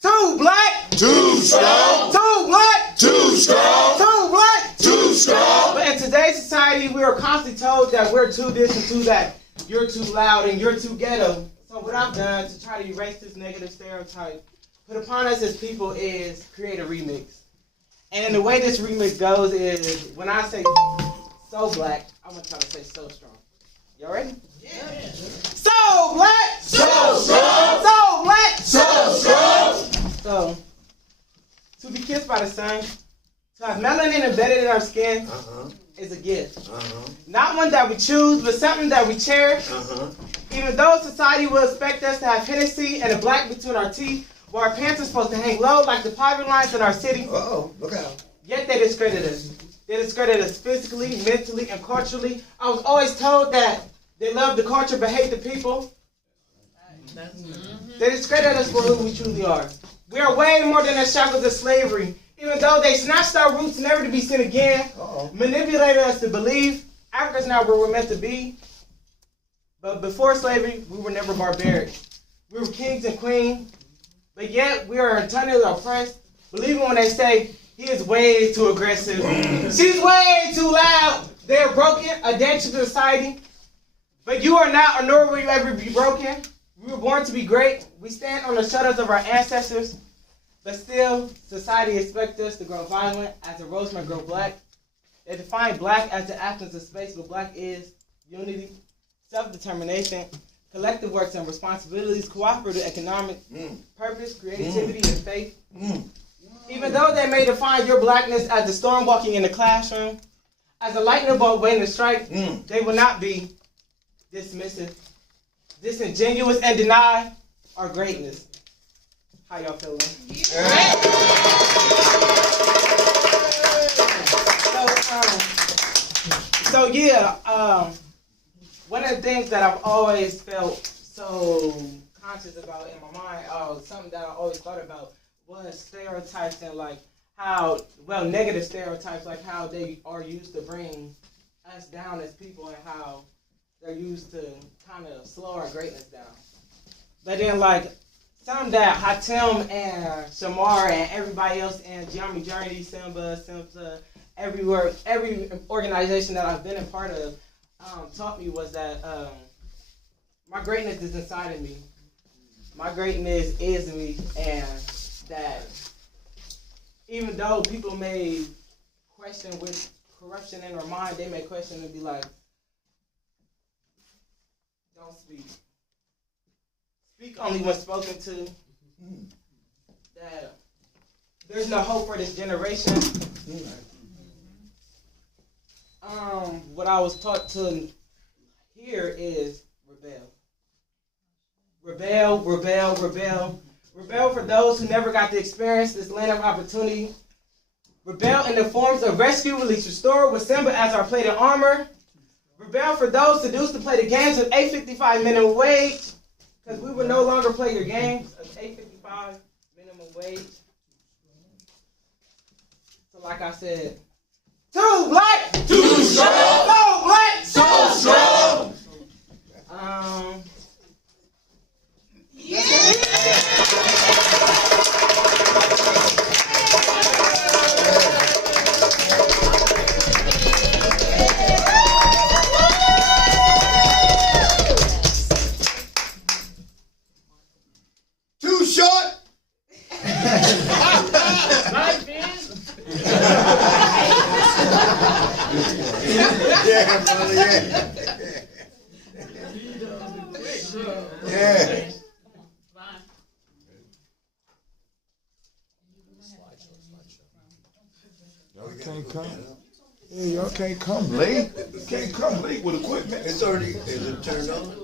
2 black, 2 strong. 2 black, 2 strong. 2 black, 2 strong. But in today's society, we are constantly told that we're too this and too that. You're too loud and you're too ghetto. So what I've done to try to erase this negative stereotype put upon us as people is create a remix. And the way this remix goes is when I say so black, I'm gonna try to say so strong. Y'all ready? Yeah. So black, so strong. So black, so strong. So to be kissed by the sun, to have melanin embedded in our skin is a gift. Not one that we choose, but something that we cherish. Even though society will expect us to have Hennessy and a black between our teeth, while our pants are supposed to hang low like the poverty lines in our city. Look out. Yet they discredit us. They discredit us physically, mentally, and culturally. I was always told that they love the culture but hate the people. They discredit us for who we truly are. We are way more than the shackles of slavery. Even though they snatched our roots never to be seen again, manipulated us to believe Africa's not where we're meant to be. But before slavery, we were never barbaric. We were kings and queens, but yet we are eternally oppressed, believing when they say, he is way too aggressive, she's way too loud, they are broken, a danger to society. But you are not, or nor will you ever be broken. We were born to be great. We stand on the shoulders of our ancestors, but still, society expects us to grow violent as a roseman grow black. They define black as the absence of space, but black is unity, self-determination, collective works and responsibilities, cooperative economic purpose, creativity, and faith. Even though they may define your blackness as the storm walking in the classroom, as a lightning bolt waiting to strike, they will not be dismissive, disingenuous, and deny our greatness. How y'all feeling? One of the things that I've always felt so conscious about in my mind, something that I always thought about was stereotypes and like how, negative stereotypes, like how they are used to bring us down as people and how they're used to kind of slow our greatness down. But then like something that Hatem and Shamar and everybody else in Gye-Nyame Journey, Simba, everywhere, every organization that I've been a part of taught me was that my greatness is inside of me. My greatness is me, and that even though people may question with corruption in their mind, they may question and be like, don't speak. Speak only when spoken to. That there's no hope for this generation. What I was taught to hear is rebel. Rebel, rebel, rebel. Rebel for those who never got to experience this land of opportunity. Rebel in the forms of rescue, release, restore, with Simba as our plated armor. Rebel for those seduced to play the games of $8.55 minimum wage, because we will no longer play your games of $8.55 minimum wage. So like I said, too black, Too strong. so black, So strong. Too short. Yeah, brother, yeah. Yeah. Y'all can't come. Yeah, y'all can't come late. You can't come late with equipment. It's already, is it turned on?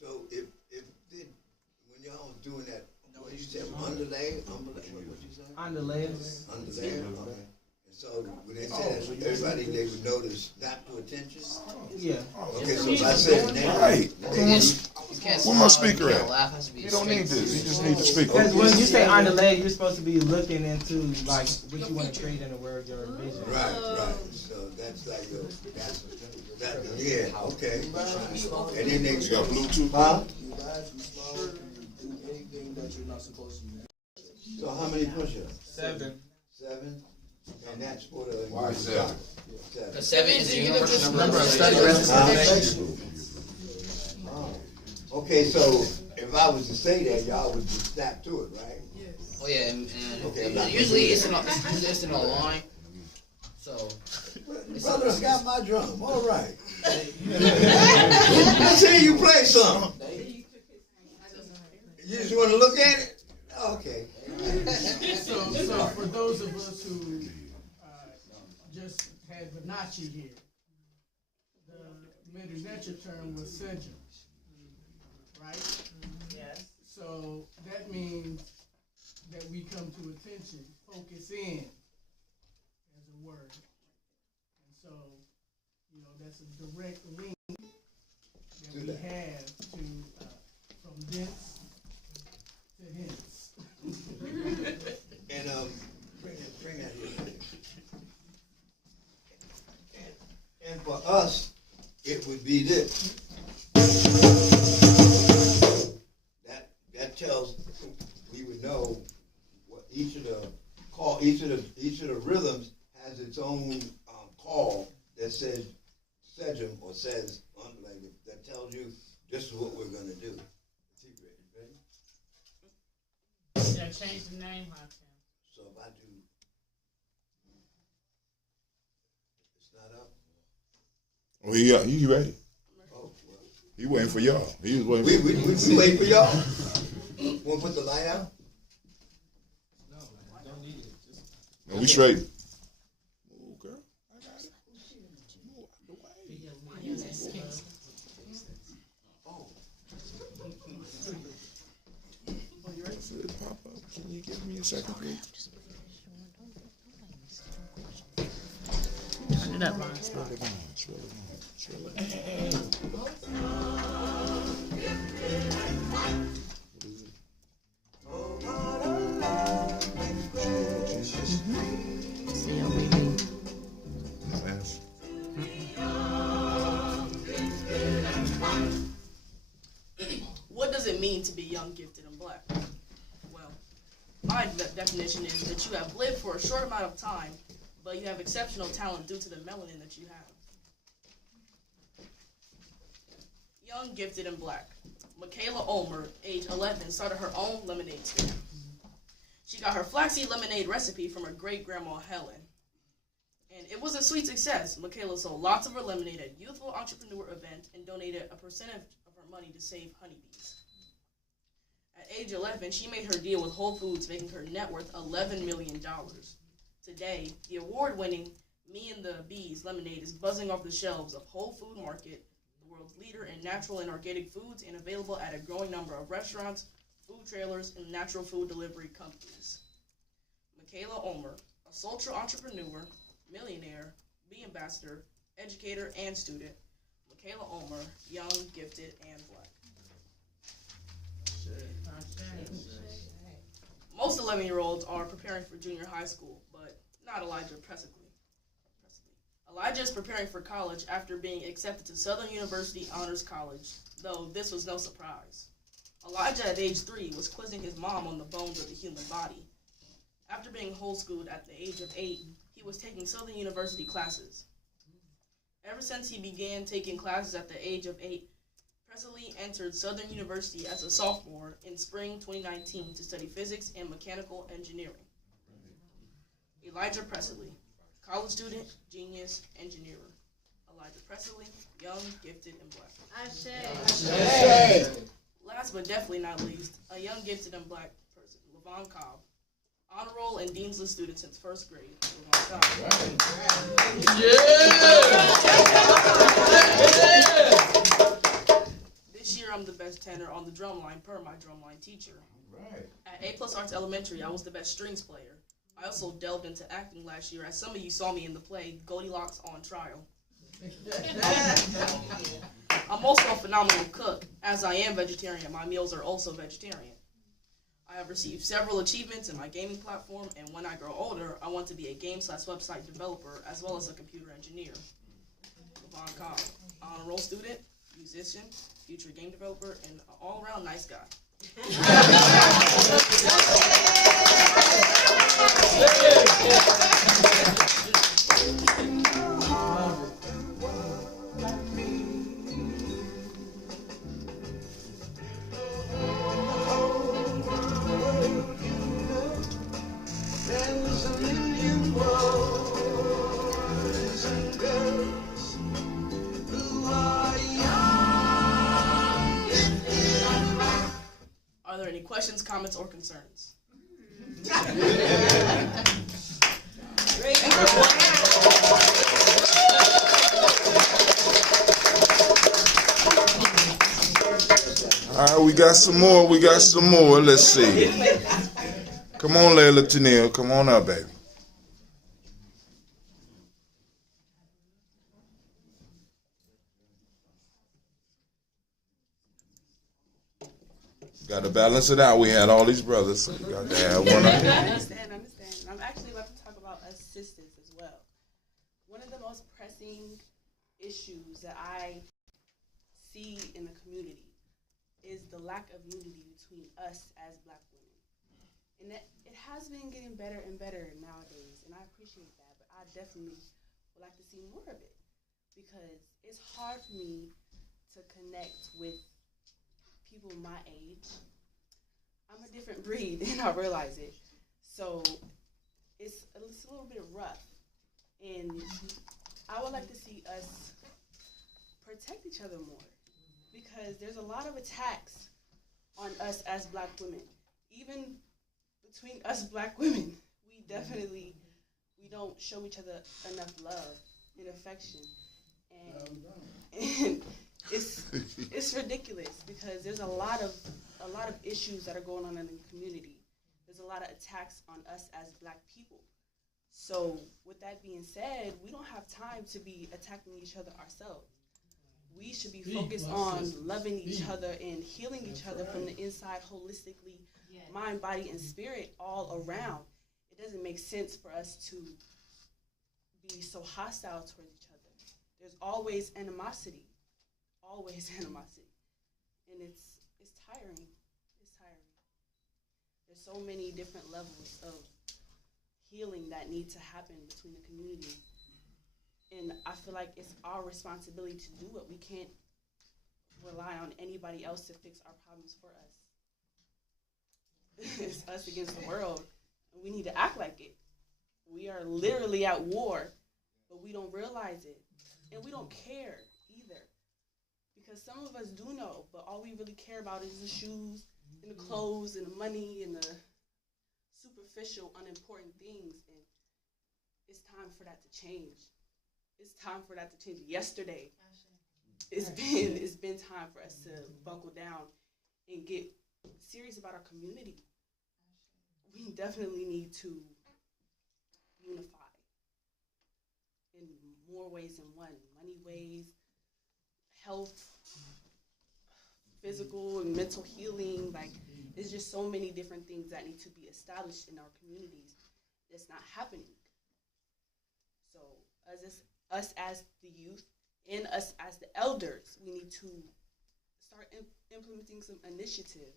So if when y'all was doing that, what you said, underlay, what you say? Underlayers. Underlay, okay. And so when they said that, everybody, they would notice, snap to attention? Yeah. Okay, so if I said the name. Right. Where my speaker at? You don't need this. You just need the speaker. Because when you say underlay, you're supposed to be looking into like what you want to create in the word, your vision. Right. So that's like yeah, okay. And then they got Bluetooth. Huh? You guys, you small, do anything that you're not supposed to use. So how many push-ups? 7. 7? And that's for the... Why 7? 7 is the universal number of study Okay, so if I was to say that, y'all would just snap to it, right? Yes. Oh yeah, and Okay, usually it's in a line. So. Brother's got my drum. All right. Let's hear you play some. You just want to look at it? Okay. So for those of us who just had Banachi here, the Metanetra term was Sejam, right? Yes. So that means that we come to attention, focus in as a word. And so, that's a direct link that we have to from thence to hence. And bring that here. And for us, it would be this. That tells we would know what each of the rhythms has its own call that says sejam or says underlay that tells you this is what we're gonna do. Ready? Yeah, change the name, huh, Tim? So if I do, it's not up. Oh, he ready. Oh, well. He waiting for y'all. He was waiting for We waiting for y'all. Want to put the light out? No, don't need it. No, we straight. Move, girl. I got it. Move out the way. Oh. Pop up. Can you give me a second, please? Turn it up, Ron. Swirl it on. Swirl it on. Swirl it on. What does it mean to be young, gifted, and black? Well, my definition is that you have lived for a short amount of time, but you have exceptional talent due to the melanin that you have. Young, gifted, and black. Michaela Ulmer, age 11, started her own lemonade stand. She got her flaxseed lemonade recipe from her great-grandma Helen. And it was a sweet success. Michaela sold lots of her lemonade at Youthful Entrepreneur event and donated a percentage of her money to save honeybees. At age 11, she made her deal with Whole Foods, making her net worth $11 million. Today, the award-winning Me and the Bees lemonade is buzzing off the shelves of Whole Food Market, the world's leader in natural and organic foods, and available at a growing number of restaurants, food trailers, and natural food delivery companies. Michaela Ulmer, a social entrepreneur, millionaire, bee ambassador, educator, and student. Michaela Ulmer, young, gifted, and black. Most 11-year-olds are preparing for junior high school, but not Elijah Presley. Elijah is preparing for college after being accepted to Southern University Honors College, though this was no surprise. Elijah, at age 3, was quizzing his mom on the bones of the human body. After being homeschooled at the age of 8, he was taking Southern University classes. Ever since he began taking classes at the age of 8, Presley entered Southern University as a sophomore in spring 2019 to study physics and mechanical engineering. Elijah Presley, college student, genius, engineer. Elijah Presley, young, gifted, and black. Ashe. Last but definitely not least, a young, gifted, and black person, Levon Cobb. Honor roll and Dean's List student since first grade. Levon Cobb. This year I'm the best tenor on the drumline per my drumline teacher. At A+ Arts Elementary, I was the best strings player. I also delved into acting last year, as some of you saw me in the play Goldilocks on Trial. I'm also a phenomenal cook. As I am vegetarian, my meals are also vegetarian. I have received several achievements in my gaming platform, and when I grow older, I want to be a game/website developer as well as a computer engineer. Levon Cobb, honor roll student, musician, future game developer, and an all-around nice guy. Are there any questions, comments, or concerns? All right, we got some more. Let's see. Come on, Layla Tennille. Come on up, baby. Got to balance it out. We had all these brothers, so you got to have one of them. I understand. I'm actually about to talk about us sisters as well. One of the most pressing issues that I see in the community is the lack of unity between us as black women. And it has been getting better and better nowadays, and I appreciate that, but I definitely would like to see more of it, because it's hard for me to connect with people my age. I'm a different breed, and I realize it. So it's a little bit rough, and I would like to see us protect each other more, because there's a lot of attacks on us as black women. Even between us black women, we don't show each other enough love and affection, and it's ridiculous, because there's a lot of issues that are going on in the community. There's a lot of attacks on us as black people. So with that being said, we don't have time to be attacking each other ourselves. We should be focused on loving each other and healing each other from the inside holistically, mind, body, and spirit all around. It doesn't make sense for us to be so hostile towards each other. There's always animosity. Always animosity. And it's tiring. It's tiring. There's so many different levels of healing that need to happen between the community. And I feel like it's our responsibility to do it. We can't rely on anybody else to fix our problems for us. It's us against the world. and we need to act like it. We are literally at war, but we don't realize it. And we don't care either. Because some of us do know, but all we really care about is the shoes and the clothes and the money and the superficial, unimportant things. And it's time for that to change. It's time for that to change. Yesterday, it's been time for us to buckle down and get serious about our community. We definitely need to unify in more ways than one. Money ways, health, physical and mental healing. Like, there's just so many different things that need to be established in our communities that's not happening. So us as the youth and us as the elders, we need to start implementing some initiative,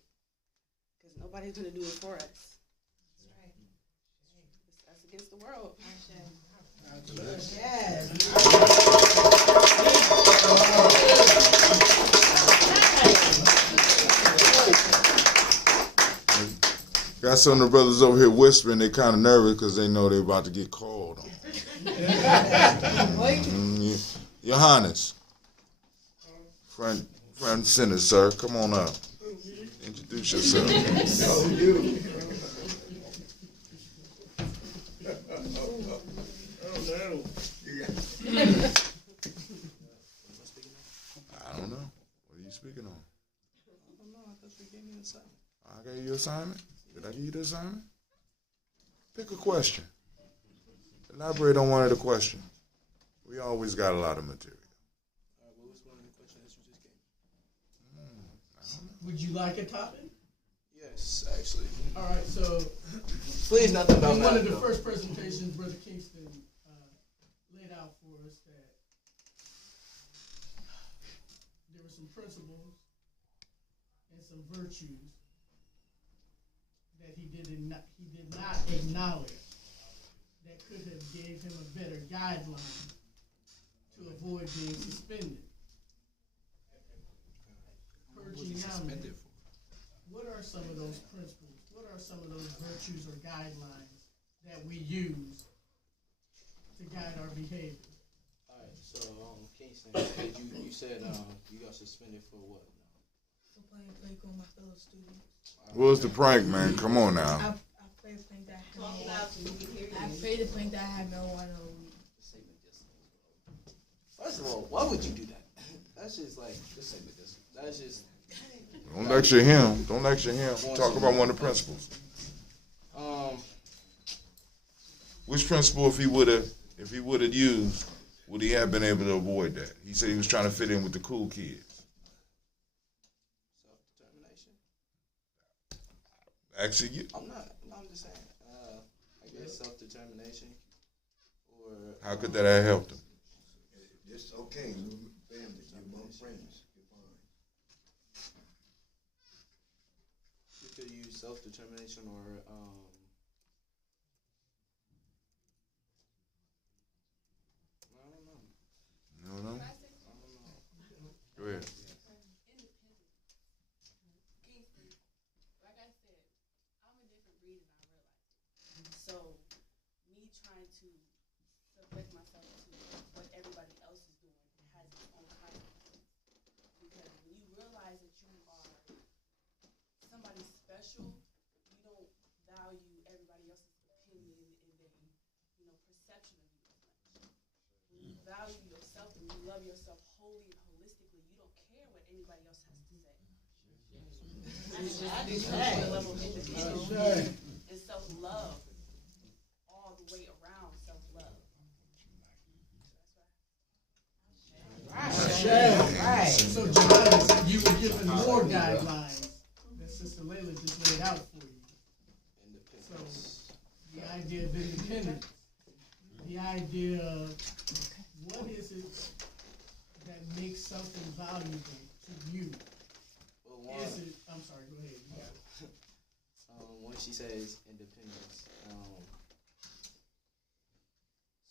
because nobody's going to do it for us. That's right. It's us against the world. Got some of the brothers over here whispering. They kind of nervous because they know they're about to get called on. Your Highness, front center, sir. Come on up. Introduce yourself. Oh, you. Oh, no. I don't know. What are you speaking on? I don't know. I thought you gave me an assignment. I gave you an assignment? Did I give you the assignment? Pick a question. Elaborate on one of the questions. We always got a lot of material. All right, what was one of the questions that you just gave? Would you like a topic? Yes, actually. All right, so Please, nothing about in one of the that, first presentations, Brother Kingston laid out for us that there were some principles and some virtues that he did not acknowledge that could have gave him a better guideline to avoid being suspended. Gye-Nyame, what are some of those principles? What are some of those virtues or guidelines that we use to guide our behavior? All right, so Kingston, you said you got suspended for what? For playing prank on my fellow students. What was the prank, man? Come on now. I played a prank that I had no one on. First of all, why would you do that? That's just like, just say this. That's just. Don't lecture him. Don't lecture him. Talk about one of the principles. Which principle, if he would have used, would he have been able to avoid that? He said he was trying to fit in with the cool kids. Self-determination. Actually, you. I'm just saying. I guess self-determination. Or How could that have helped him? It's okay. You're family. You're among friends. You're fine. you could use self-determination or I don't know. No, no. Go ahead. Like I said, I'm a different breed and I realize it. So, me trying to subject myself to what everybody else is doing has its own consequences. Because when you realize that you are somebody special, you don't value everybody else's opinion and their, perception of you as much. When you value yourself and you love yourself wholly and holistically, you don't care what anybody else has to say. That's just a level of independence and self-love all the way around self-love. Right. So, Johannes, you were given more guidelines that Sister Layla just laid out for you. So, the idea of independence, the idea of what is it that makes something valuable to you? Well, Is it? I'm sorry. Go ahead. You got it. When she says independence,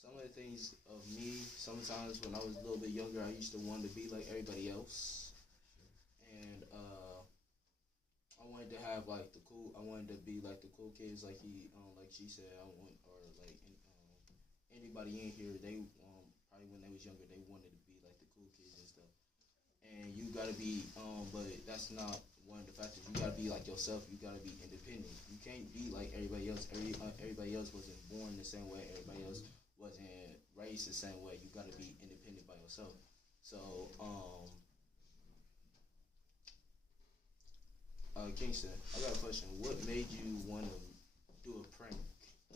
some of the things of me, sometimes when I was a little bit younger, I used to want to be like everybody else. And I wanted to have have like the cool. I wanted to be like the cool kids, like like she said. I want, or like anybody in here. They probably when they was younger, they wanted to be like the cool kids and stuff. And you gotta be, but that's not one of the factors. You gotta be like yourself. You gotta be independent. You can't be like everybody else. Everybody else wasn't born the same way. Everybody else wasn't raised the same way. You gotta be independent by yourself. So, Kingston, I got a question. What made you want to do a prank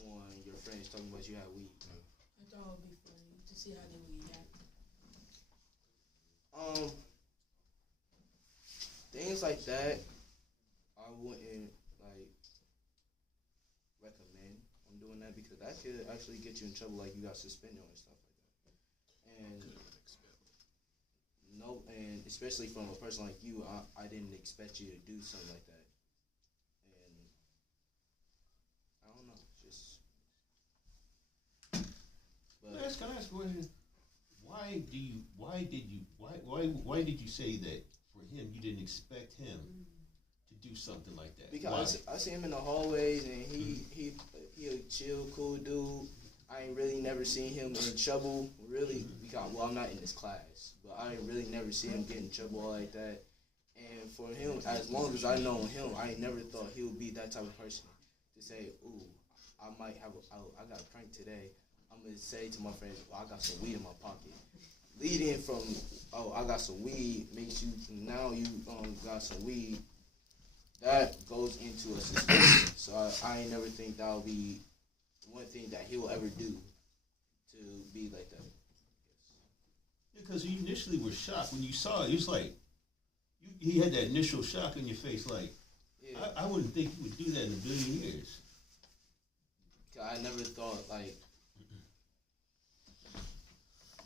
on your friends talking about you had weed? I thought it would be funny to see how they would react. Things like that, I wouldn't like recommend on doing that because that could actually get you in trouble, like you got suspended and stuff like that. And no, and especially from a person like you, I didn't expect you to do something like that. And I don't know, just. But Can I ask a question? Why did you say that for him you didn't expect him to do something like that? Because I see him in the hallways and he a chill, cool dude. I ain't really never seen him in trouble, really, because, well, I'm not in his class, but I ain't really never seen him get in trouble like that. And for him, as long as I know him, I ain't never thought he would be that type of person to say, ooh, I got a prank today. I'm going to say to my friends, well, I got some weed in my pocket. Leading from, oh, I got some weed, makes you, now you got some weed, that goes into a suspicion. So I ain't never think that would be one thing that he will ever do to be like that. Because you initially were shocked when you saw it. It was like, he had that initial shock on your face, like, yeah. I wouldn't think you would do that in a billion years. I never thought, like,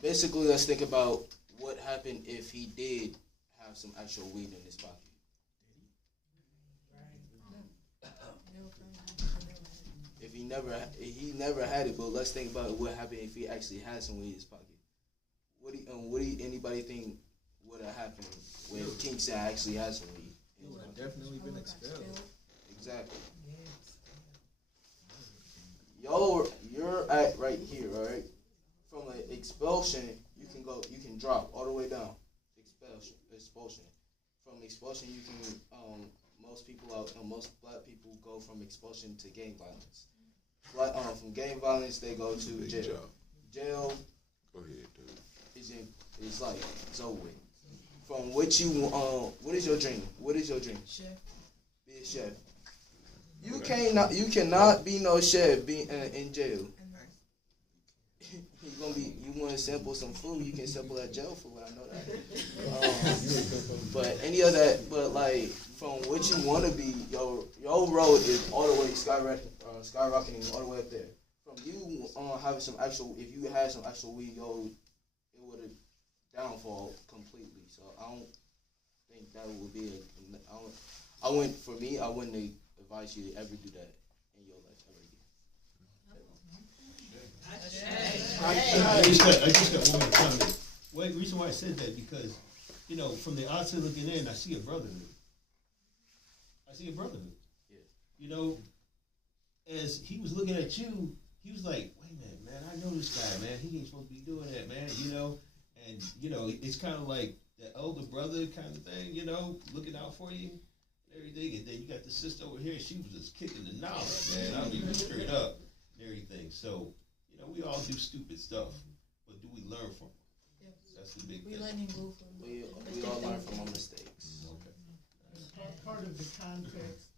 basically, let's think about what happened if he did have some actual weed in his pocket. If he never had it, but let's think about what happened if he actually had some weed in his pocket. What do anybody think would have happened when Kingston actually had some weed? He would have definitely been expelled. Exactly. You're at right here, all right? From an expulsion, you can drop all the way down. Expulsion. From expulsion, you can most black people go from expulsion to gang violence. From gang violence, they go to jail. Jail. Go ahead, dude. It's like it's over with. From what you what is your dream? What is your dream? Chef. Be a chef. You cannot be no chef in jail. You want to sample some food, you can sample that jail food, I know that. But any of that, but like from what you want to be, your road is all the way skyrocketing all the way up there. From you having some actual, if you had some actual weed, it would have downfall completely. So I don't think that would be I wouldn't advise you to ever do that in your life ever again. I just got one more comment. Well, the reason why I said that because, from the outside looking in, I see a brotherhood. Yeah. As he was looking at you, he was like, wait a minute, man, I know this guy, man. He ain't supposed to be doing that, man, And, it's kind of like the elder brother kind of thing, looking out for you and everything. And then you got the sister over here, she was just kicking the knowledge, man. I mean, straight up and everything. So, we all do stupid stuff, but do we learn from it? Yes. That's the big thing. We all learn from our mistakes. Okay. Part of the context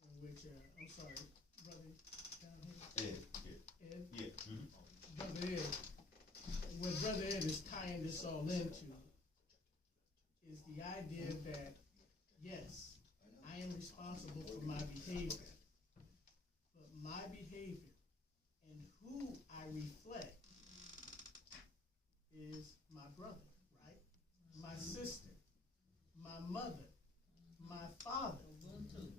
in which, I'm sorry, brother down here. Ed? Yeah. Mm-hmm. Brother Ed, what Brother Ed is tying this all into is the idea that, yes, I am responsible for my behavior, but my behavior and who I reflect is my brother, right? My sister, my mother, my father,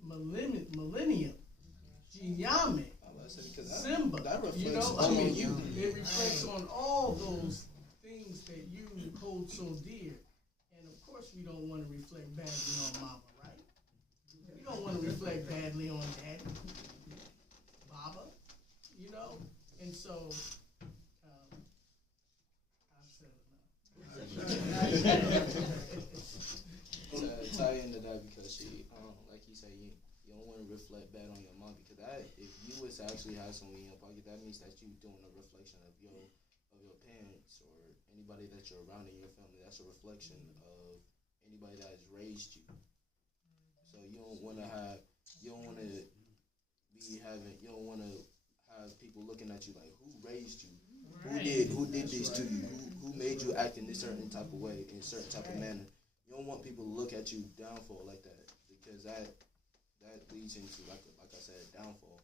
Millennium, Gye-Nyame, Simba, it reflects on all those things that you hold so dear. And of course we don't want to reflect badly on mama, right? We don't want to reflect badly on Daddy, Baba, you know, and so I've said enough. To tie into that, because she, like you say, you don't want to reflect bad on your mom, because that, if you was to actually have someone in your pocket, that means that you doing a reflection of your parents or anybody that you're around in your family. That's a reflection of anybody that has raised you. So you don't want to have people looking at you like, who raised you? Right. Who did this to you? Who made you act in this certain type of way, in a certain type of manner? You don't want people to look at you downfall like that, because that leads into, like I said, downfall.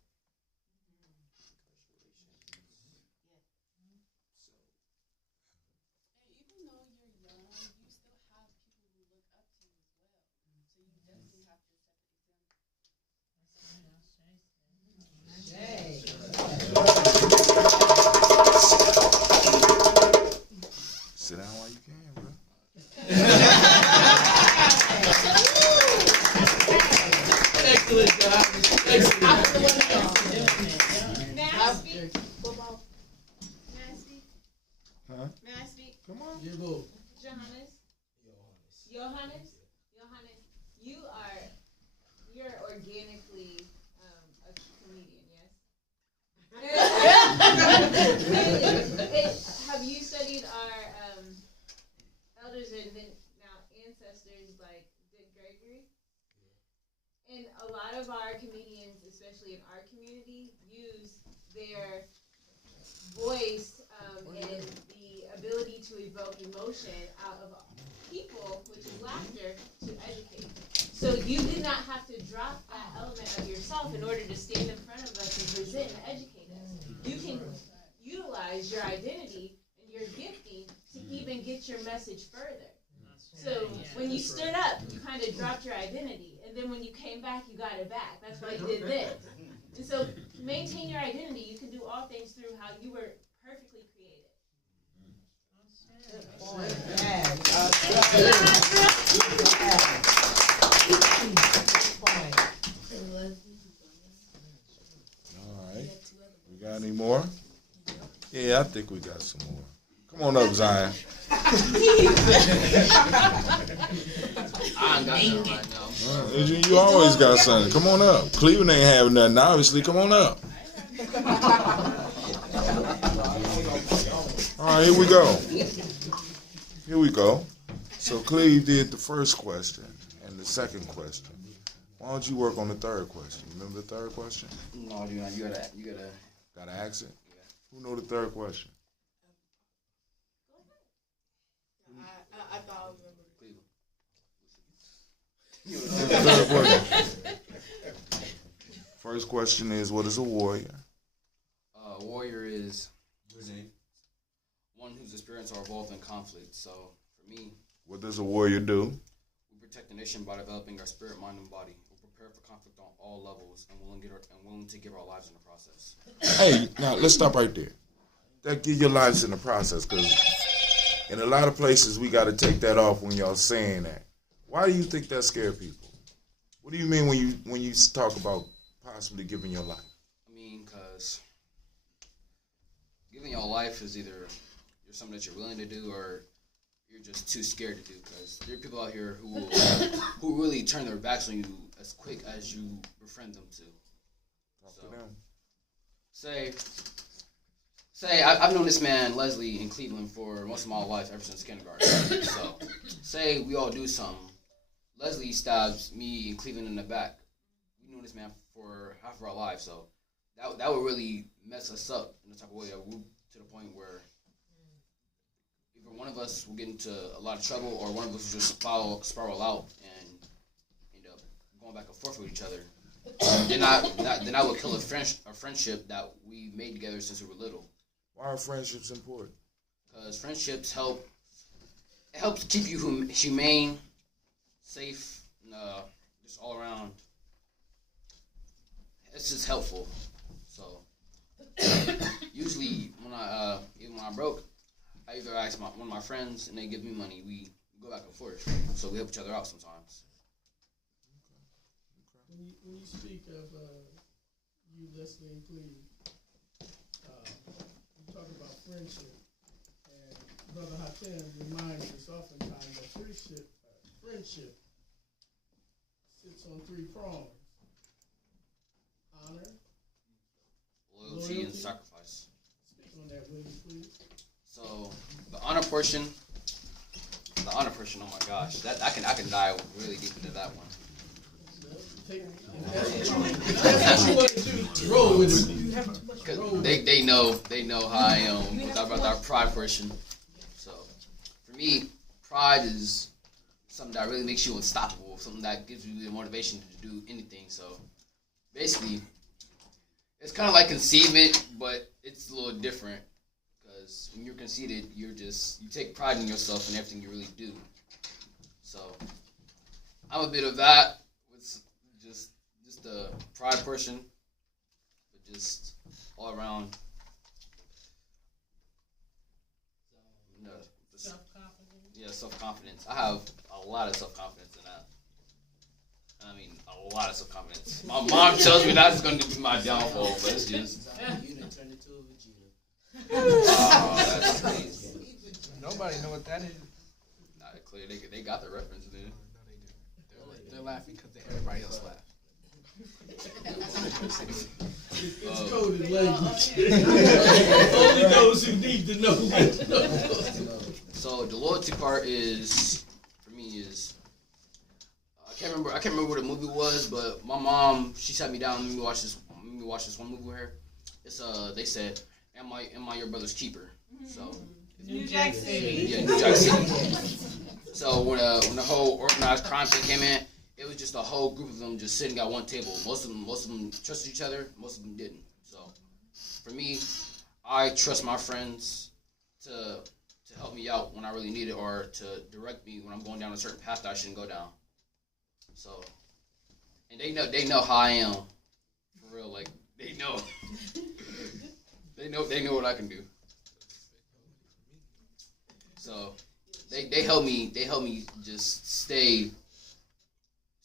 Sit down while you can, bro. Excellent job. Excellent. May I speak? May I speak? Huh? May I speak? Come on. Johannes, you're organically a comedian, yes? Have you studied our elders and then now ancestors like Dick Gregory? And a lot of our comedians, especially in our community, use their voice and the ability to evoke emotion out of people, which is laughter, to educate. So you did not have to drop that element of yourself in order to stand in front of us and present and educate us. You can utilize your identity and your gifting to even get your message further. So when you stood up, you kind of dropped your identity, and then when you came back, you got it back. That's why you did this. And so maintain your identity. You can do all things through how you were perfectly created. All right. We got any more? Yeah, I think we got some more. Come on up, Zion. I ain't got nothing right now. You always got something. Come on up. Cleveland ain't having nothing, obviously. Come on up. All right, here we go. Here we go. So Cleve did the first question and the second question. Why don't you work on the third question? Remember the third question? No, I do not. You gotta ask it. Yeah. Who know the third question? I thought I was First question is, what is a warrior? Warrior is one whose experience are involved in conflict. So, for me, what does a warrior do? We protect the nation by developing our spirit, mind, and body. We're prepared for conflict on all levels and willing to give our lives in the process. Hey, now let's stop right there. That give your lives in the process, because in a lot of places we got to take that off when y'all saying that. Why do you think that scare people? What do you mean when you talk about possibly giving your life? I mean, because giving your life is either you're something that you're willing to do or you're just too scared to do. Because there are people out here who really turn their backs on you as quick as you befriend them to. Talk to them. Say I've known this man, Leslie, in Cleveland for most of my life, ever since kindergarten. So, say we all do something. Leslie stabs me in Cleveland in the back. We've known this man for half of our lives, so that would really mess us up in the type of way that we're to the point where either one of us will get into a lot of trouble or one of us will just spiral out and end up going back and forth with each other. Then I would kill a friendship that we made together since we were little. Why are friendships important? Because friendships helps keep you humane, safe, and just all around. It's just helpful. So usually when I'm broke, I either ask one of my friends and they give me money. We go back and forth, so we help each other out sometimes. when you speak of you listening, please, you talk about friendship. And Brother Hatem reminds us oftentimes that friendship sits on 3 prongs. Honor, loyalty, and sacrifice. Speak on that, Willie, please. So the honor portion, oh my gosh, that I can dive really deep into that one. Roll with it. They know how I am about that pride portion. So for me, pride is something that really makes you unstoppable, something that gives you the motivation to do anything. So basically, it's kind of like conceitment, but it's a little different. Because when you're conceited, you take pride in yourself and everything you really do. So I'm a bit of that with just the pride portion, but just all around. Self-confidence. Yeah, self-confidence. I have a lot of self-confidence in that. I mean, a lot of self-confidence. My mom tells me that's going to be my downfall, but it's just. You done turned into a Vegeta. Oh, that's crazy. Nobody know what that is. Nah, clearly they got the reference, dude. They're laughing because everybody else laughed. It's coded language. Only those who need to know. So the loyalty part is, for me, is I can't remember what the movie was, but my mom, she sat me down and let me watch this one movie with her. It's they said, Am I your brother's keeper? So New Jack City. Yeah, New Jack City. So when the whole organized crime thing came in, it was just a whole group of them just sitting at one table. Most of them trusted each other. Most of them didn't. So for me, I trust my friends to help me out when I really need it, or to direct me when I'm going down a certain path that I shouldn't go down. So, and they know how I am, for real. Like they know. They know what I can do. So they help me just stay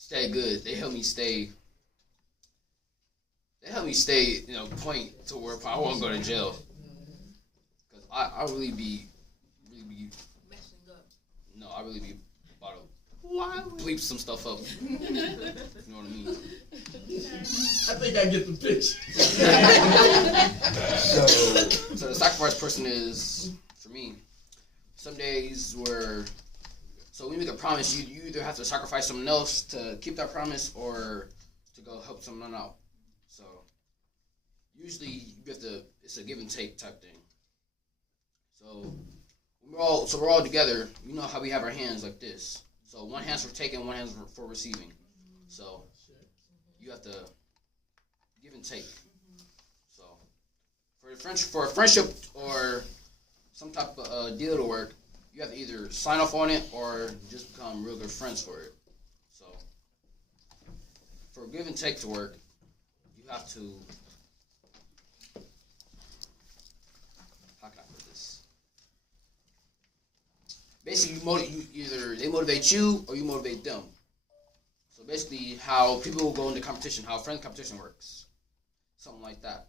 good. They help me stay, point to where I won't go to jail. Cause I really be Messing up. no, I really be about to bleep some stuff up. You know what I mean? I think I get the picture. So the sacrifice person is, for me, some days where, so when you make a promise, you either have to sacrifice someone else to keep that promise or to go help someone out. So usually you have to, it's a give and take type thing. So we're all together. You know how we have our hands like this. So one hand's for taking, one hand's for receiving. So you have to give and take. So for a friendship or some type of deal to work, you have to either sign off on it or just become real good friends for it. So for give and take to work, you have to, how can I put this? Basically, either they motivate you or you motivate them. So basically, how people will go into competition, how friend competition works, something like that.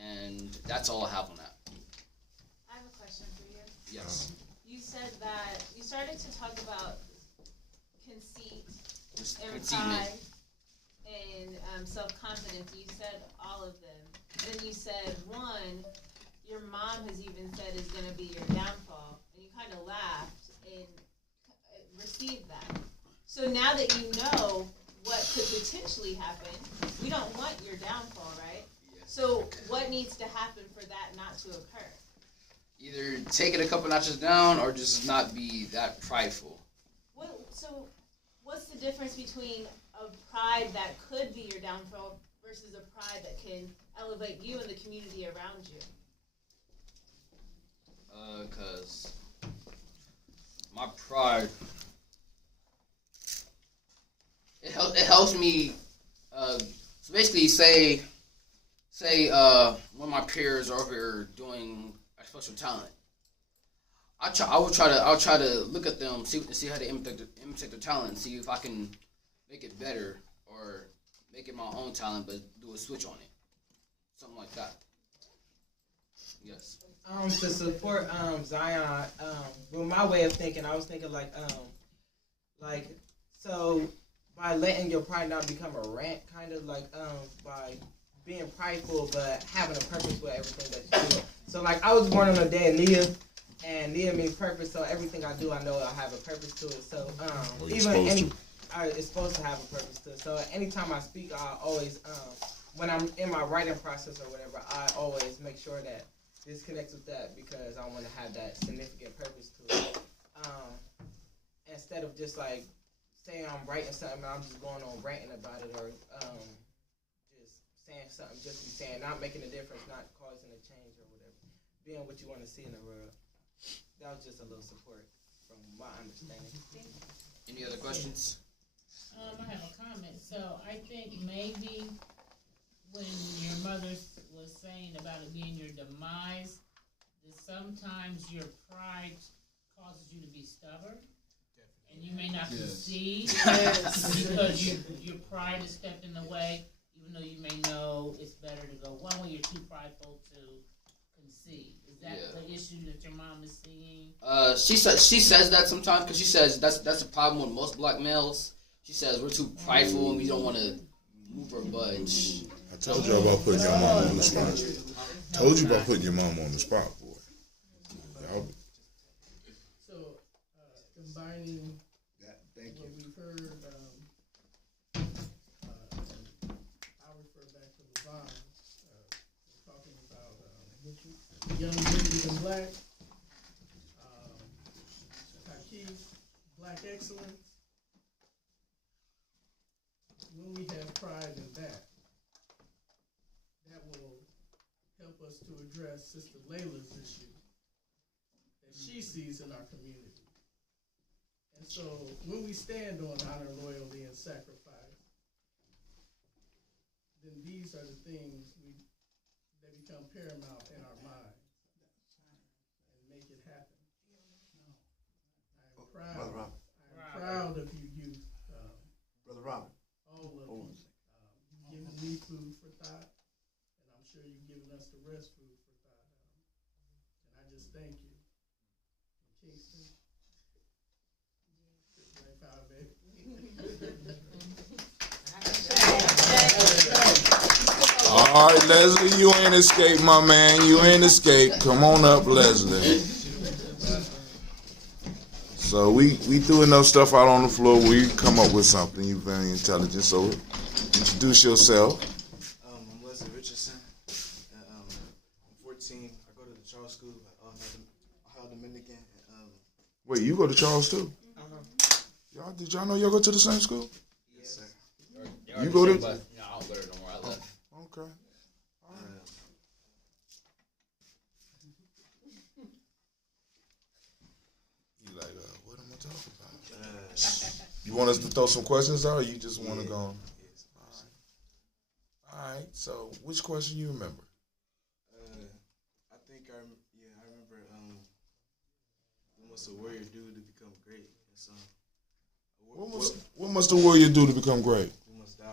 And that's all I have on that. I have a question for you. Yes. You said that you started to talk about conceit and Conceitment. pride and self-confidence. You said all of them. Then you said one, your mom has even said is going to be your downfall, and you kind of laughed and received that. So now that you know what could potentially happen, we don't want your downfall, right? So what needs to happen for that not to occur? Either take it a couple notches down or just not be that prideful. So what's the difference between a pride that could be your downfall versus a pride that can elevate you and the community around you? Cause my pride, it helps me. So basically, say one of my peers are over here doing a special talent. I'll try to look at them, see how they imitate their talent, and see if I can make it better or make it my own talent, but do a switch on it, something like that. Yes. To support Zion, with my way of thinking, I was thinking like so by letting your pride not become a rant, kind of like by being prideful but having a purpose with everything that you do. So like I was born on the day of Nia, and Nia means purpose. So everything I do, I know I have a purpose to it. So it's supposed to have a purpose to it. So anytime I speak, I always when I'm in my writing process or whatever, I always make sure that this connects with that because I want to have that significant purpose to it. Instead of just like saying I'm writing something and I'm just going on ranting about it or just saying something just to be saying, not making a difference, not causing a change or whatever. Being what you want to see in the world. That was just a little support from my understanding. Any other questions? I have a comment. So I think maybe when your mother was saying about it being your demise, that sometimes your pride causes you to be stubborn, and you may not concede because your pride is stepped in the way, even though you may know it's better to go one way. You're too prideful to concede. Is that the issue that your mom is seeing? She says that sometimes because she says that's a problem with most black males. She says we're too prideful and we don't want to move or budge. I told you about putting your mom on the spot. Told you about putting your mom on the spot, boy. Y'all. So, combining what we've heard, I'll refer back to Levon, talking about young ladies in black, Hakeem, black excellence. When we have pride in that will help us to address Sister Layla's issue that she sees in our community. And so when we stand on honor, loyalty, and sacrifice, then these are the things that become paramount in our minds and make it happen. I'm proud of you youth. Brother Robert. All of you. You've given me food for thought, and I'm sure you've given us the rest food for thought. And I just thank you. From Kingston. Right power, baby. All right, Leslie, you ain't escaped, my man. You ain't escaped. Come on up, Leslie. So we threw enough stuff out on the floor where you come up with something. You're very intelligent. So introduce yourself. I'm Leslie Richardson. I'm 14. I go to the Charles School at Ohio Dominican. Wait, you go to Charles too? Did y'all know y'all go to the same school? Yes, sir. You go to? No, I don't go there no more. I left. Okay. You like, what am I talking about? You want us to throw some questions out, or you just want to go on? Yes. All right. So, which question you remember? I think I remember. What must a warrior do to become great? So, what must a warrior do to become great? We must die.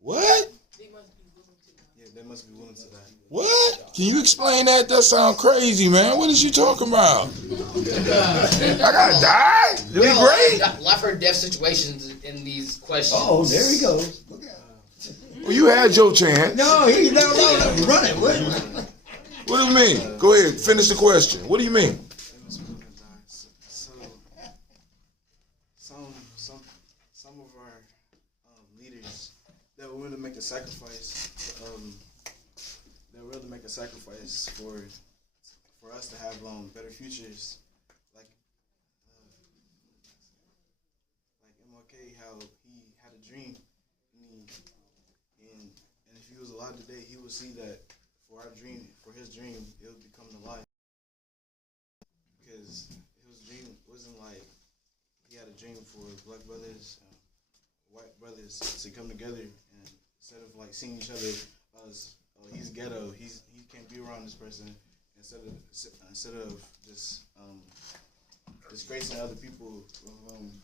What? They must be willing to die. Yeah, they must be willing to die. What? Can you explain that? That sounds crazy, man. What is you talking about? I gotta die? To be great? Life or death situations in these questions. Oh, there he goes. Look at him. Well, you had your chance. No, run it. What do you mean? Go ahead, finish the question. What do you mean? Some of our leaders that were willing to make a sacrifice. They were willing to make a sacrifice for us to have better futures. Like MLK, how he had a dream, and if he was alive today, he would see that for his dream, it would become to life. Because his dream wasn't like he had a dream for black brothers, white brothers to come together, and instead of like seeing each other as he's ghetto, he can't be around this person. Instead of just disgracing other people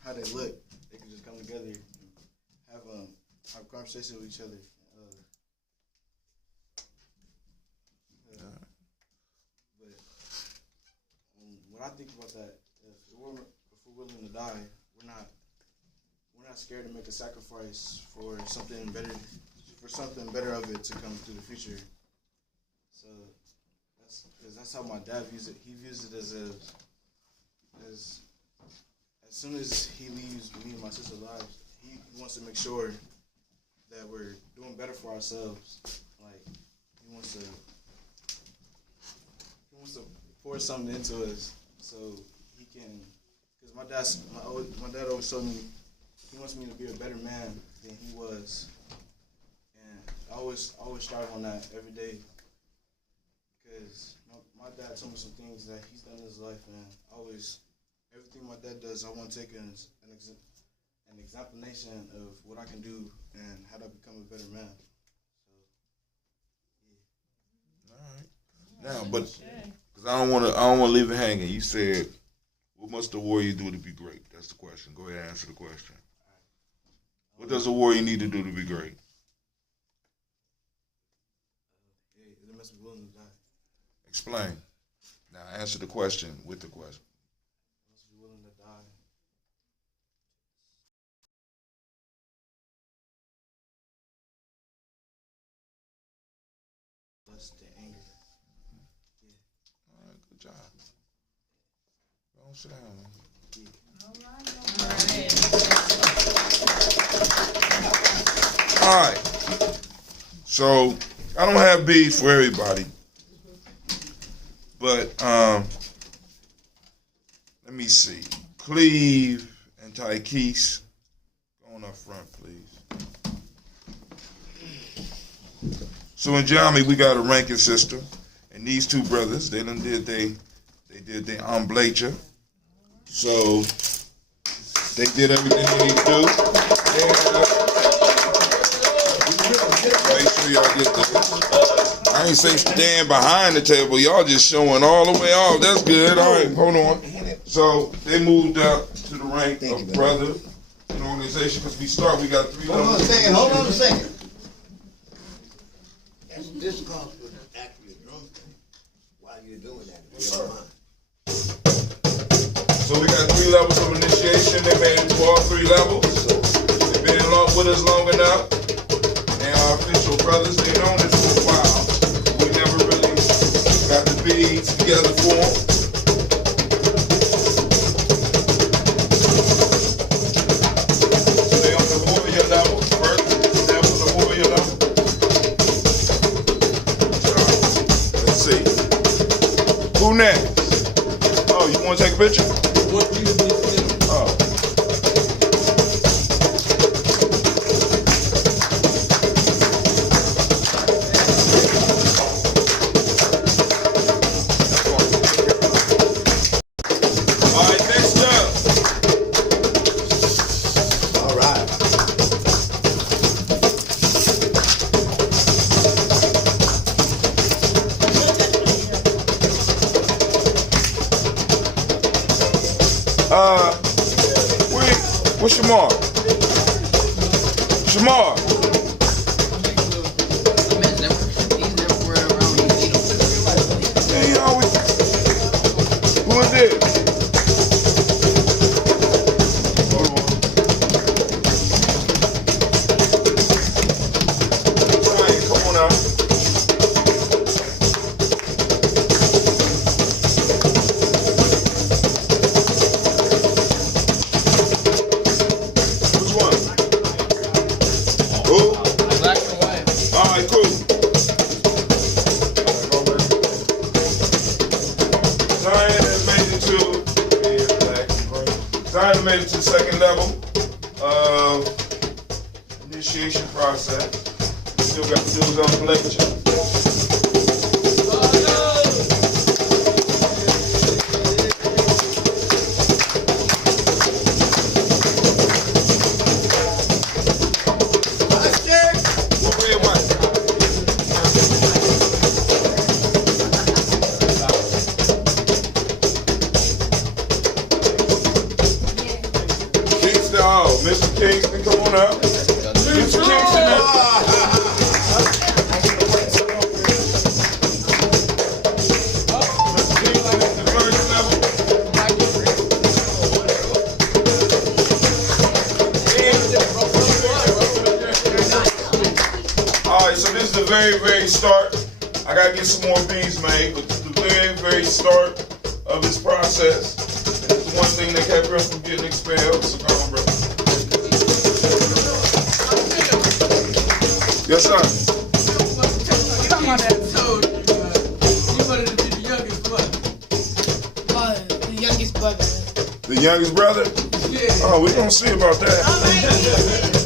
how they look, they can just come together and have have conversation with each other. But when I think about that, if we're willing to die, we're not scared to make a sacrifice for something better of it to come through the future. So that's how my dad views it. He views it as soon as he leaves me and my sister alive, he wants to make sure that we're doing better for ourselves. Like he wants to pour something into us so he can. Because my dad always told me he wants me to be a better man than he was, and I always strive on that every day. Because my dad told me some things that he's done in his life, and everything my dad does, I want to take an examination of what I can do and how to become a better man. So, yeah. All right. Now, but because I don't want to leave it hanging. You said, what must the warrior do to be great? That's the question. Go ahead and answer the question. What does a warrior need to do to be great? They must be willing to die. Explain. Now answer the question with the question. They must be willing to die. Lust and anger. Yeah. All right, good job. Go on, sit down, man. All right. So I don't have beads for everybody, but let me see. Cleve and Tykees, go on up front, please. So in Gye-Nyame, we got a ranking system, and these two brothers, they did their omblature. So they did everything they need to do. Make sure y'all get this. I ain't say stand behind the table. Y'all just showing all the way off. That's good. All right, hold on. So they moved up to the rank of brother in the organization because we got 3 levels. Hold on a second. This calls for actually a drum thing while you're doing that. So we got 3 levels of initiation. They made it to all 3 levels. They've been with us long enough. They are official brothers. They've known this for a while. We never really got the beads together for them. So they on the warrior level. First level, the warrior level. So, let's see. Who next? Oh, you want to take a picture? Oh. All right, next up. All right. Where's Shamar? Shamar. Yeah, he always. Who is this? Hold on. Ryan, come on out. Made it to the second level of initiation process. Still got to do his own lecture. Mr. Kingston, come on up. Mr. Kingston. right, so this is the very, very start. I gotta get some more beads made, but the very, very start of this process. It's the one thing that kept her from getting expelled. So come on, bro. Yes, sir. You wanted to be the youngest brother. The youngest brother. The youngest brother? Yeah. Oh, we gonna see about that.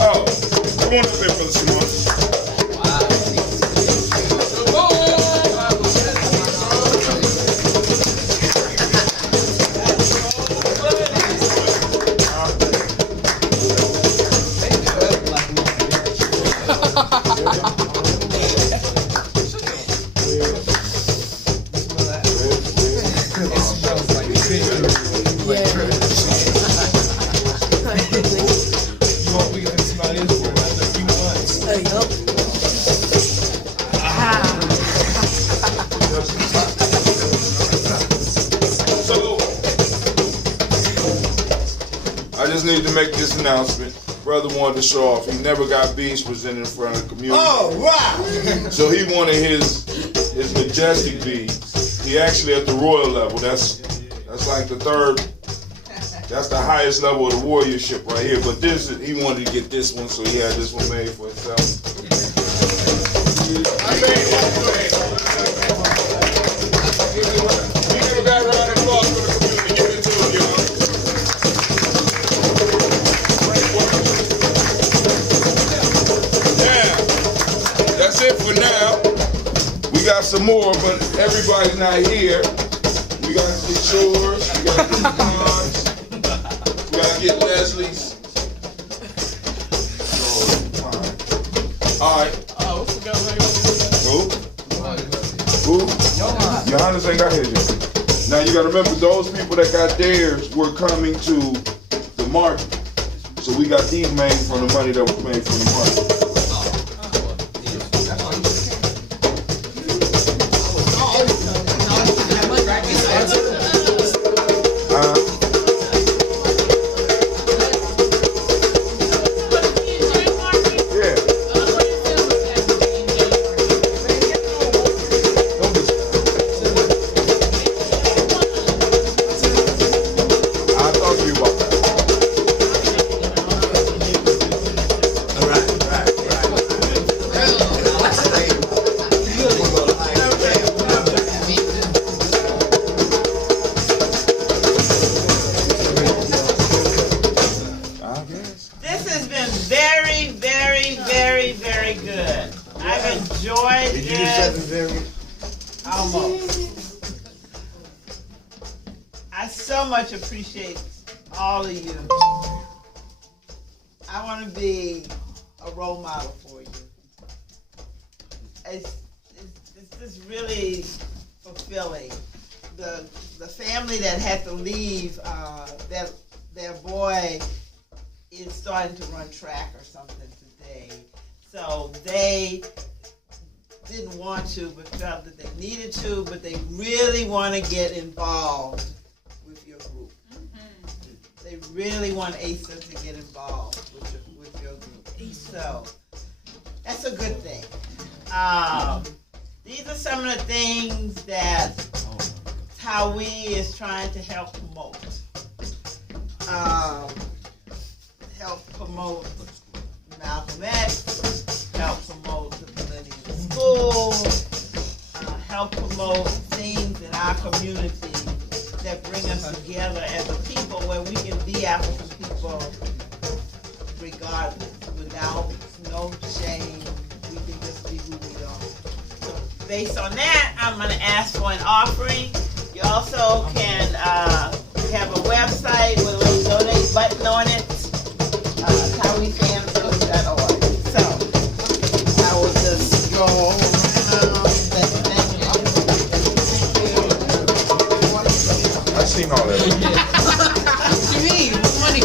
Oh, come on up here, Brother Simone. I just need to make this announcement. Brother wanted to show off. He never got beads presented in front of the community. Oh, wow! So he wanted his majestic beads. He actually at the royal level. That's like the third. That's the highest level of the warriorship right here. But this he wanted to get this one, so he had this one made for himself. I made one for him. We give a bad round of applause for the community. Give it to him, y'all. That's it for now. We got some more, but everybody's not here. We got to get yours. We got to get Don's. We got to get Leslie's. All right. Oh, I forgot Who? Johannes ain't got his yet. Now you got to remember, those people that got theirs were coming to the market. So we got these made from the money that was made from the market. Appreciate all of you. I want to be a role model for you. It's just really fulfilling. The family that had to leave, their boy is starting to run track or something today. So they didn't want to, but felt that they needed to, but they really want to get involved with your group. They really want Asa to get involved with your group. So that's a good thing. These are some of the things that Tawi is trying to help promote. Help promote Malcolm X, help promote the Millennium School, help promote things in our community that bring us together as a people where we can be African people regardless, without no shame. We can just be who we are. So based on that, I'm going to ask for an offering. You also can have a website with a little donate button on it, TawiFamily.org. So I will just go around that thing. I've seen all that. What you mean? What money?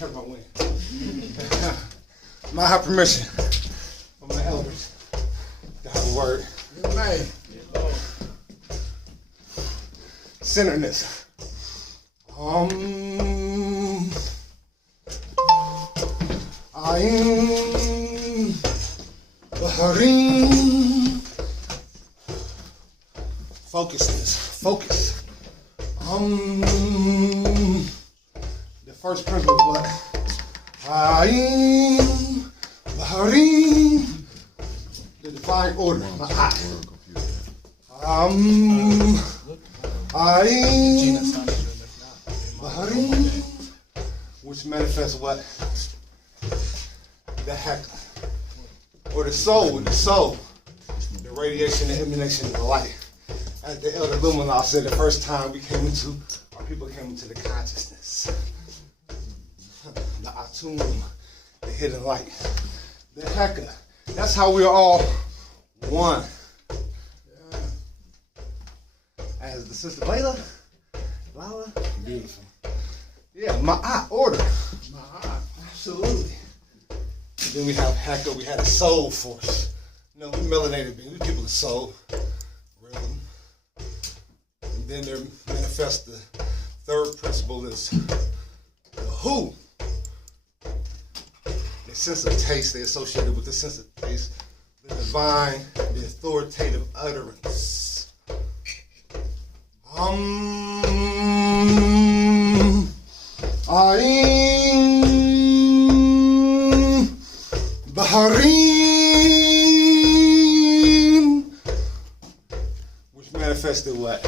talking about when. I have permission from the elders to have a word. Amen. Centeredness. Ayin Baharim. Focusedness. Focus. The first principle is what? Ayin Baharim. The divine order. Ayin Baharim. Which manifests what? The heck, or the soul, the radiation and emanation of the light. As the elder Luminal said, the first time our people came into the consciousness, the Atum, the hidden light, the Heka. That's how we're all one. As the sister Lala, beautiful. Yeah, Ma'at, order. Ma'at, absolutely. Then we have Heka, we had a soul force. We melanated beings, we people of soul, rhythm. And then there manifests the third principle is the who. The sense of taste, they associated with the sense of taste, the divine, the authoritative utterance. Baharim, which manifested what?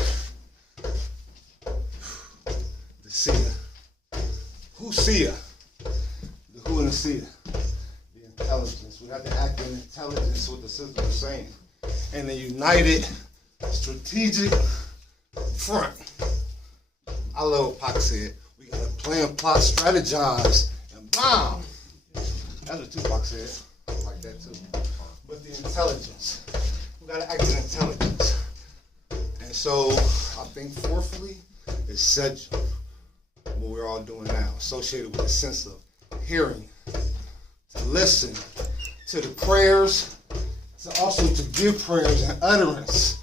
The seer. Who's seer? The who and the seer. The intelligence. We have to act in intelligence, what the sister was saying. And a united, strategic front. I love what Pac said. We got to plan, plot, strategize, and bomb. That's what Tupac said. I like that too. But the intelligence. We gotta act in intelligence. And so I think fourthly is Sejam, what we're all doing now, associated with a sense of hearing, to listen to the prayers, to also to give prayers and utterance.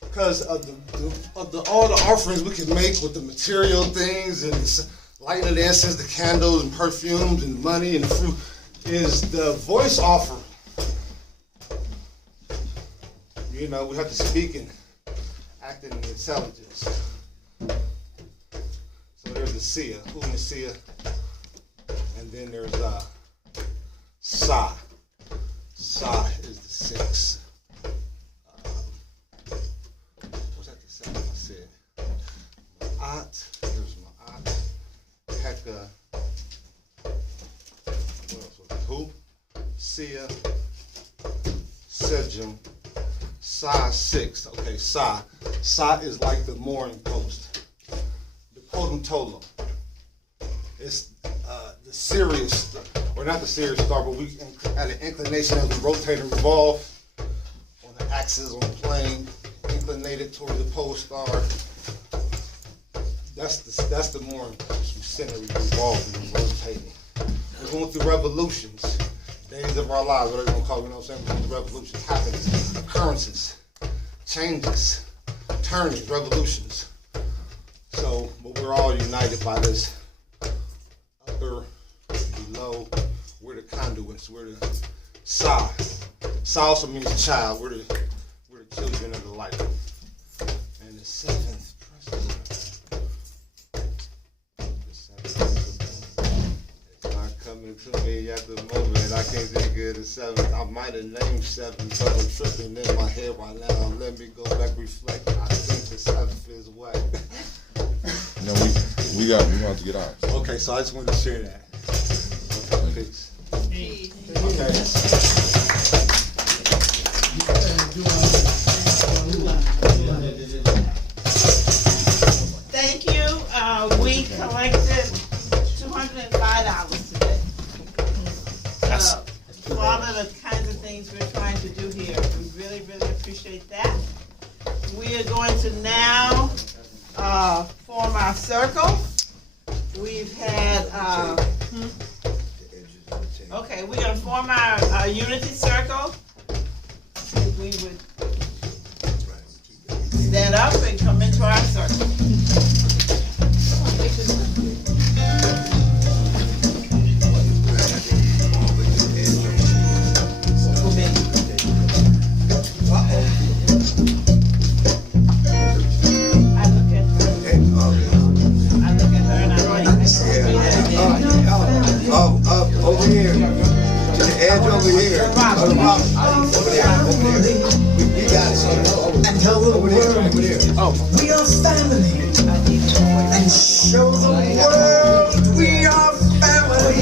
Because of all the offerings we can make with the material things and the lighting of the incense, the candles and perfumes and money and the fruit, is the voice offering. We have to speak and act in intelligence. So there's the seer, who and the seer, and then there's Sa. Sa is the six. What's that the seven I said? Ma'at, there's Ma'at, Heka. Who? Sia, Sejam, Sa 6. Okay, Sa. Sa is like the mooring post. The Potentolo. It's the serious, or not the serious star, but we at an inclination as we rotate and revolve on the axis on the plane, inclinated toward the pole star. That's the mooring post. We center, we revolve, and we rotating. We're going through revolutions, days of our lives, whatever you want to call it, We're going through revolutions, happenings, occurrences, changes, turnings, revolutions. So, but we're all united by this upper, below, we're the conduits, we're the Sa. Sa also means child, we're the children of the light. And the seventh principle. Coming to me at the moment, I can't think of the seventh. I might have named seven, but I'm tripping in my head right now. Let me go back, reflect. I think the seventh is what? No, we have to get out. Okay, so I just wanted to share that. Okay, peace. Okay. Thank you. We collected $205 today. For all of the kinds of things we're trying to do here. We really, really appreciate that. We are going to now form our circle. We've had Okay, we're gonna form our unity circle. If we would stand up and come into our circle. Over here. To the edge over here. Over there. We got it. And tell the world we are family. And show the world we are family.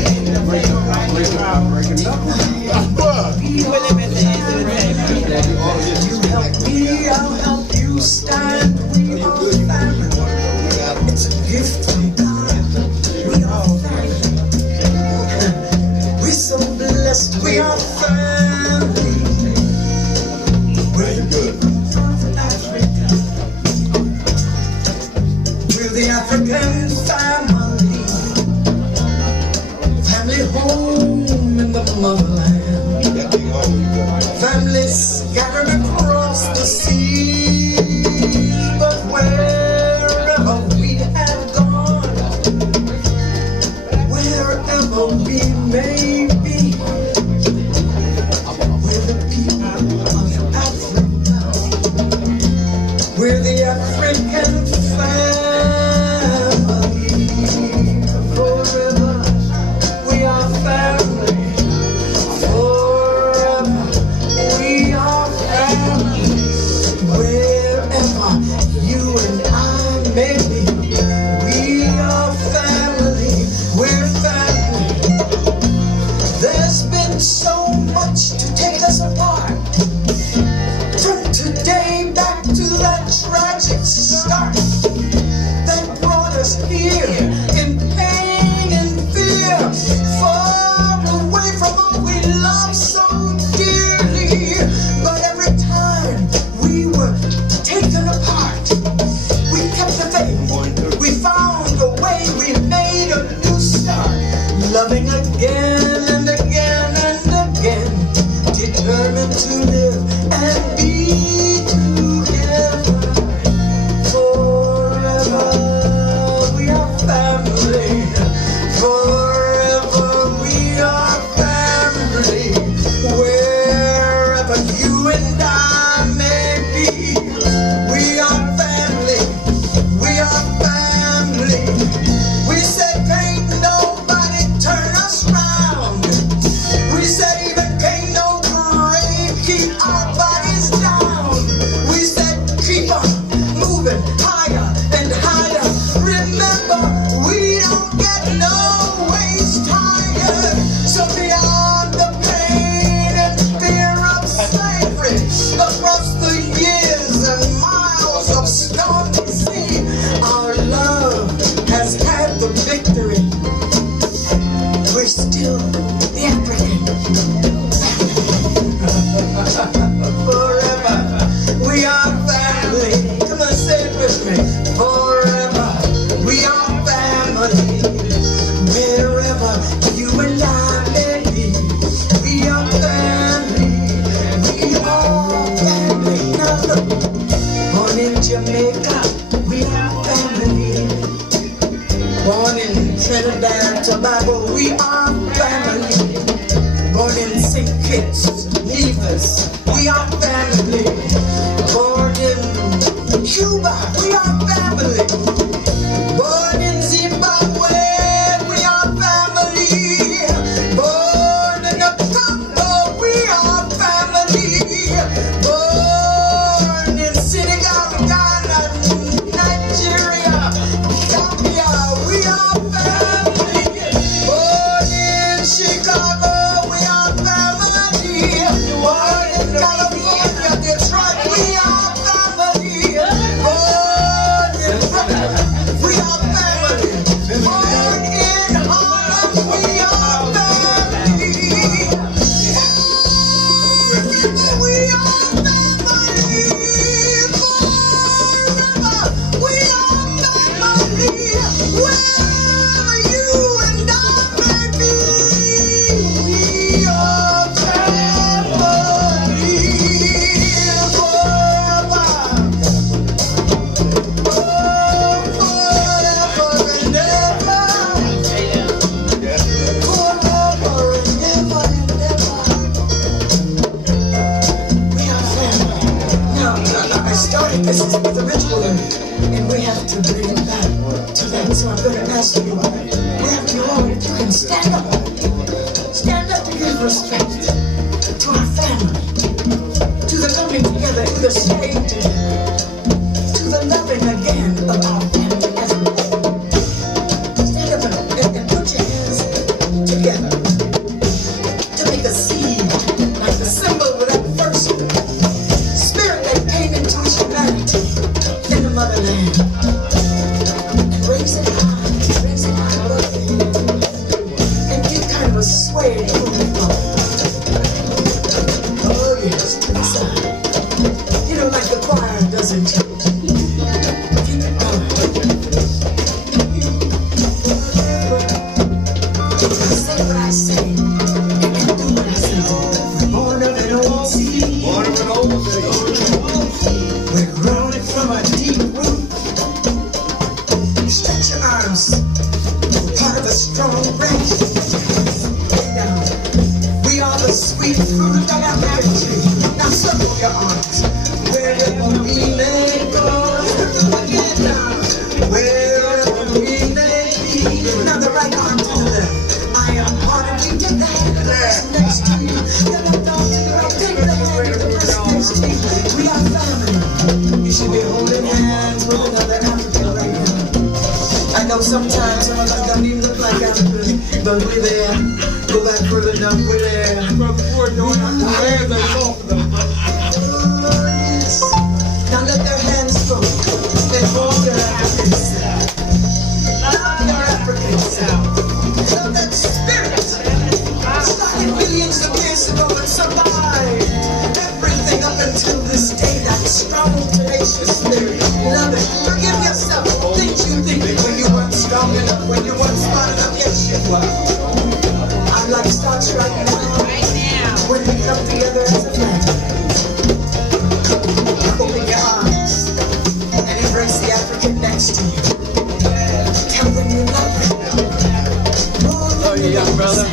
You help me, I'll help you stand. We are family. It's a gift from God. We are family. We're so blessed, we are family. We're good. We're the African family. Family home in the motherland. Family scattered across the sea. But wherever we have gone, wherever we may be, we're the people of Africa. We're the African family. Forever we are family. Forever we are family. Wherever you and I may be, we are family. We're family. There's been so much to take us apart. From today back to that tragic start that brought us here in pain and fear, far away from all we love so dearly. But every time we were taken apart, we kept the faith. We found a way. We made a new start, loving again and again and again, determined to live and be together forever. We are family. Forever we are family. Wherever you and I may be, we are family. We are family. We said can't nobody turn us round. We said even can't no grave keep our bodies down. We said keep on moving higher and higher. Remember, we don't get no ways tired. So beyond the pain and fear of slavery, across the years and miles of stormy sea, our love has had the victory. We're still the African forever. We are family. Come on, say it with me. Forever. We are family. Wherever you and I may be, we are family. We are family. Now look, born in Jamaica, we are family. Born in Trinidad, Tobago, we are family. Born in St. Kitts, Nevis, we are family. Born in Cuba, we are family. Born in Zimbabwe, we are family. Born in the Congo, we are family. Born in Senegal, Ghana, Nigeria, Gambia, we are family. Born in Chicago, we are family. Born in California, Detroit, we are family. Born in Brooklyn, And stand up. Stand up to give respect to our family, to the coming together, to the staying together, to the loving again of our family as a whole. Stand up and put your hands together to make a seed, like the symbol of that first spirit that came into humanity in the motherland. And raise it high above the head, and get kind of a sway to move forward. Oh yes, to the side. You know, like the choir does in church. Keep it going. Say what I say, and do what I say. We're born of an old seed. Born of an old seed. We're growing from a deep root. Stretch your arms. Part of a strong branch. Lay down. We are the sweet fruit of our marriage tree. Now circle your arms. Wherever we may go. Again now. Wherever we may be. Now the right arm to the left. I am part of you. Get the hand of the person next to you. Get the dog to the right. Take the hand of the person next to you. We are family. You should be holding hands with another African right now. I know sometimes some of us don't even look like Africans, but we're there. Go back further enough, we're there. Before doing our hands are soft though. Yes. Now let their hands go. And hold their African self. Love your African self. Love that spirit. Started millions of years ago and survived everything up until this day. That strong, tenacious spirit. Love it. Forgive yourself. Things you think when you weren't strong enough, when you weren't smart enough. Yes, you were. I'm like starch right now. When we come together as a family. Open your arms and embrace the African next to you. Tell them you love them. Oh, you young brother.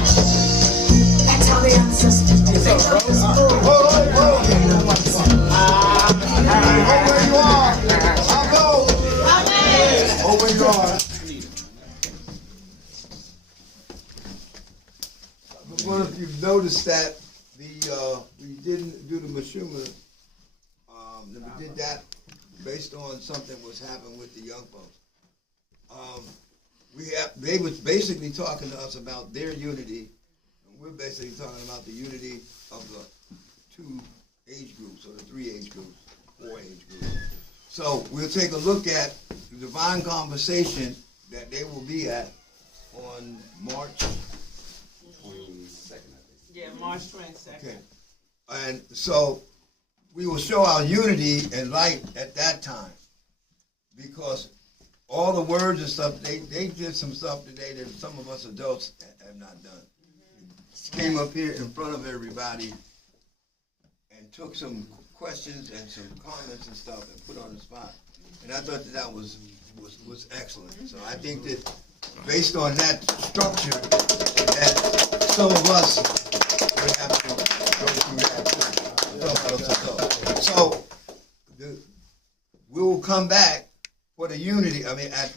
That's how the ancestors did. They love us more. Hold where you are. I'll go. Hold where you are. I wonder if you've noticed that we didn't do the Mashuma. We did that based on something was happening with the young folks. They was basically talking to us about their unity, and we're basically talking about the unity of the 2 age groups, or the 3 age groups, 4 age groups. So we'll take a look at the divine conversation that they will be at on March 22nd. Yeah, March 22nd. Okay. And so we will show our unity and light at that time, because all the words and stuff, they did some stuff today that some of us adults have not done. Came up here in front of everybody and took some questions and some comments and stuff and put on the spot. And I thought that was excellent. So I think that based on that structure, that some of us would have to go through that. So we will come back for the unity, at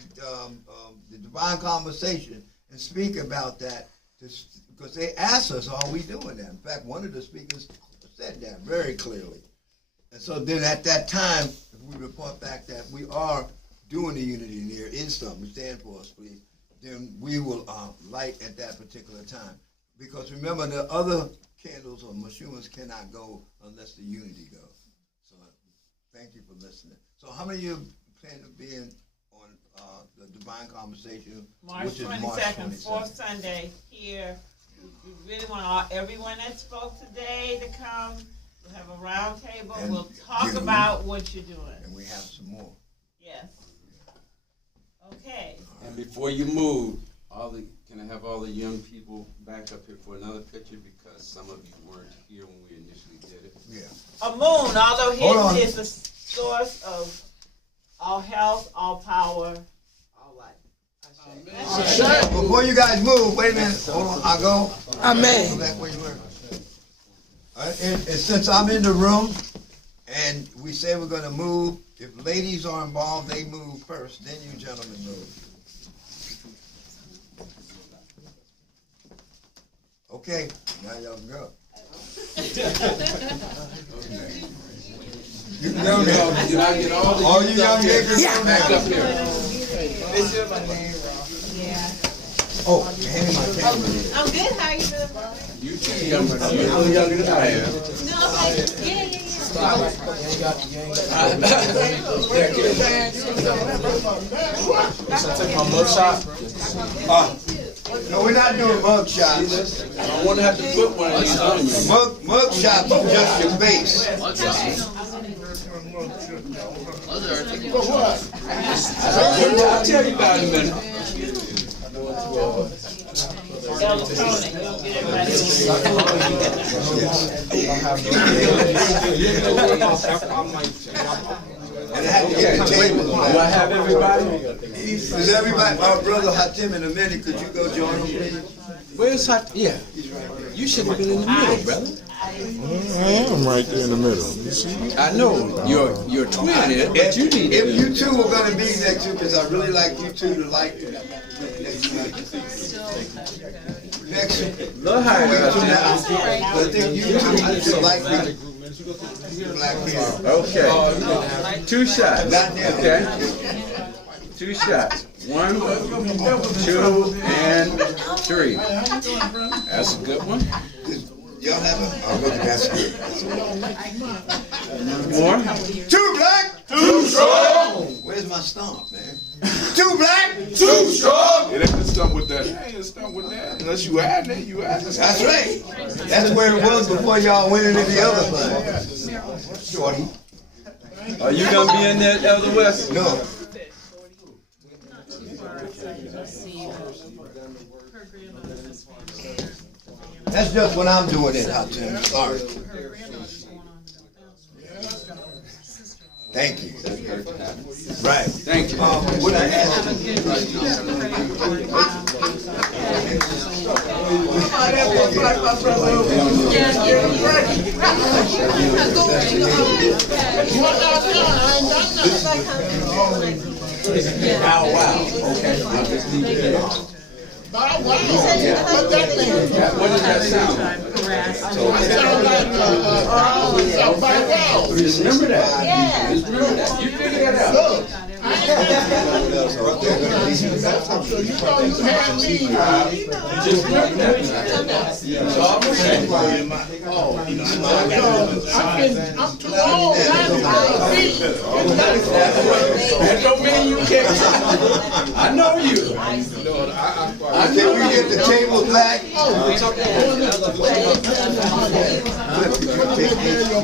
the divine conversation, and speak about that, because they asked us, are we doing that? In fact, one of the speakers said that very clearly. And so then at that time, if we report back that we are doing the unity and there is something, stand for us, please, then we will light at that particular time. Because remember, the other candles or Mashumas cannot go unless the unity goes. So thank you for listening. So how many of you plan to be in on the divine conversation, March which is 22nd, March 22nd? Fourth Sunday here. We really want everyone that spoke today to come. We'll have a round table. And we'll talk about what you're doing. And we have some more. Yes. Okay. And before you move, can I have all the young people back up here for another picture, because some of you weren't here when we initially did it. Yeah. A moon, although Hold hidden, is the source of all health, all power, all life. Before you guys move, wait a minute. Hold on, I'll go. Amen. Go back where you were. And since I'm in the room, and we say we're going to move, if ladies are involved, they move first, then you gentlemen move. Okay, now y'all can go. You young niggas. Did I get All you young niggas? Yeah. Back up here. They said my name wrong. Yeah. Oh, hand me my camera. I'm good. How you doing, brother? You too younger than you. I'm younger than I am. No, okay. Yeah. So take my mug shot. No, we're not doing mug shots. I don't want to have to put one of these on you. Mug shots are just your face. I'll tell you about it in a minute. Do I have everybody? Is everybody, our brother Hatim in a minute, could you go join him, please? Where's Hot? Yeah. You should have been in the middle, brother. I am right there in the middle. You see? I know your twin is, but you need If you two were gonna be next to, because I really like you two to like next. Look how I think you two like me. Black hair. Okay. 2 shots. Okay. 2 shots. 1, 2, and 3. That's a good one. Y'all have a, oh, look, that's good. More. 2 black, 2 strong. Where's my stomp, man? 2 black, 2 strong. It ain't a stump with that. It ain't a stump with that. Unless you add it, you add it. That's right. That's where it was before y'all went into the other thing. Shorty. Are you gonna be in there, Elder West? No. That's just when I'm doing it, Hatim. Sorry. Thank you. Right. Thank you. What I asked Oh, wow. Okay. I'll just leave it there. Bow wow. What that mean? What does that sound? It sounds like bow wow. Remember that. Yeah. Just remember that. You figure that out. So you know you had me. Just remember that. That's all I'm saying. I'm too old now to be. That don't mean you can't. I know you. Can we get the table black?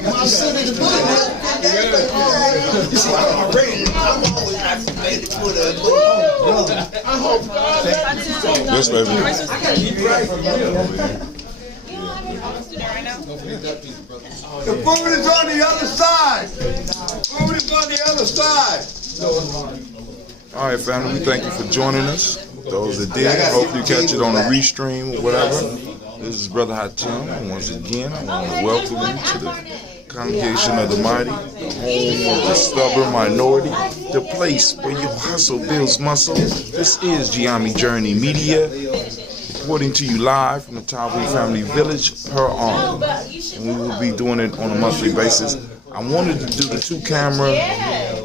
My city to I'm always activated for the. I hope God lets you so. Yes, baby. The food is on the other side. Food is on the other side. All right, family, we thank you for joining us. Those that did, hopefully you catch it on the restream or whatever. This is Brother Hatim, and once again, I want to welcome you to the congregation of the mighty, the home of the stubborn minority, the place where your hustle builds muscle. This is Gye-Nyame Journey Media, reporting to you live from the Tawi Family Village per arm. And we will be doing it on a monthly basis. I wanted to do the 2-camera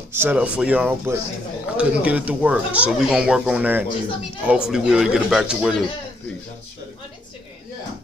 setup for y'all, but I couldn't get it to work. So we're going to work on that, and hopefully we'll get it back to where it is. Peace. On Instagram. Yeah.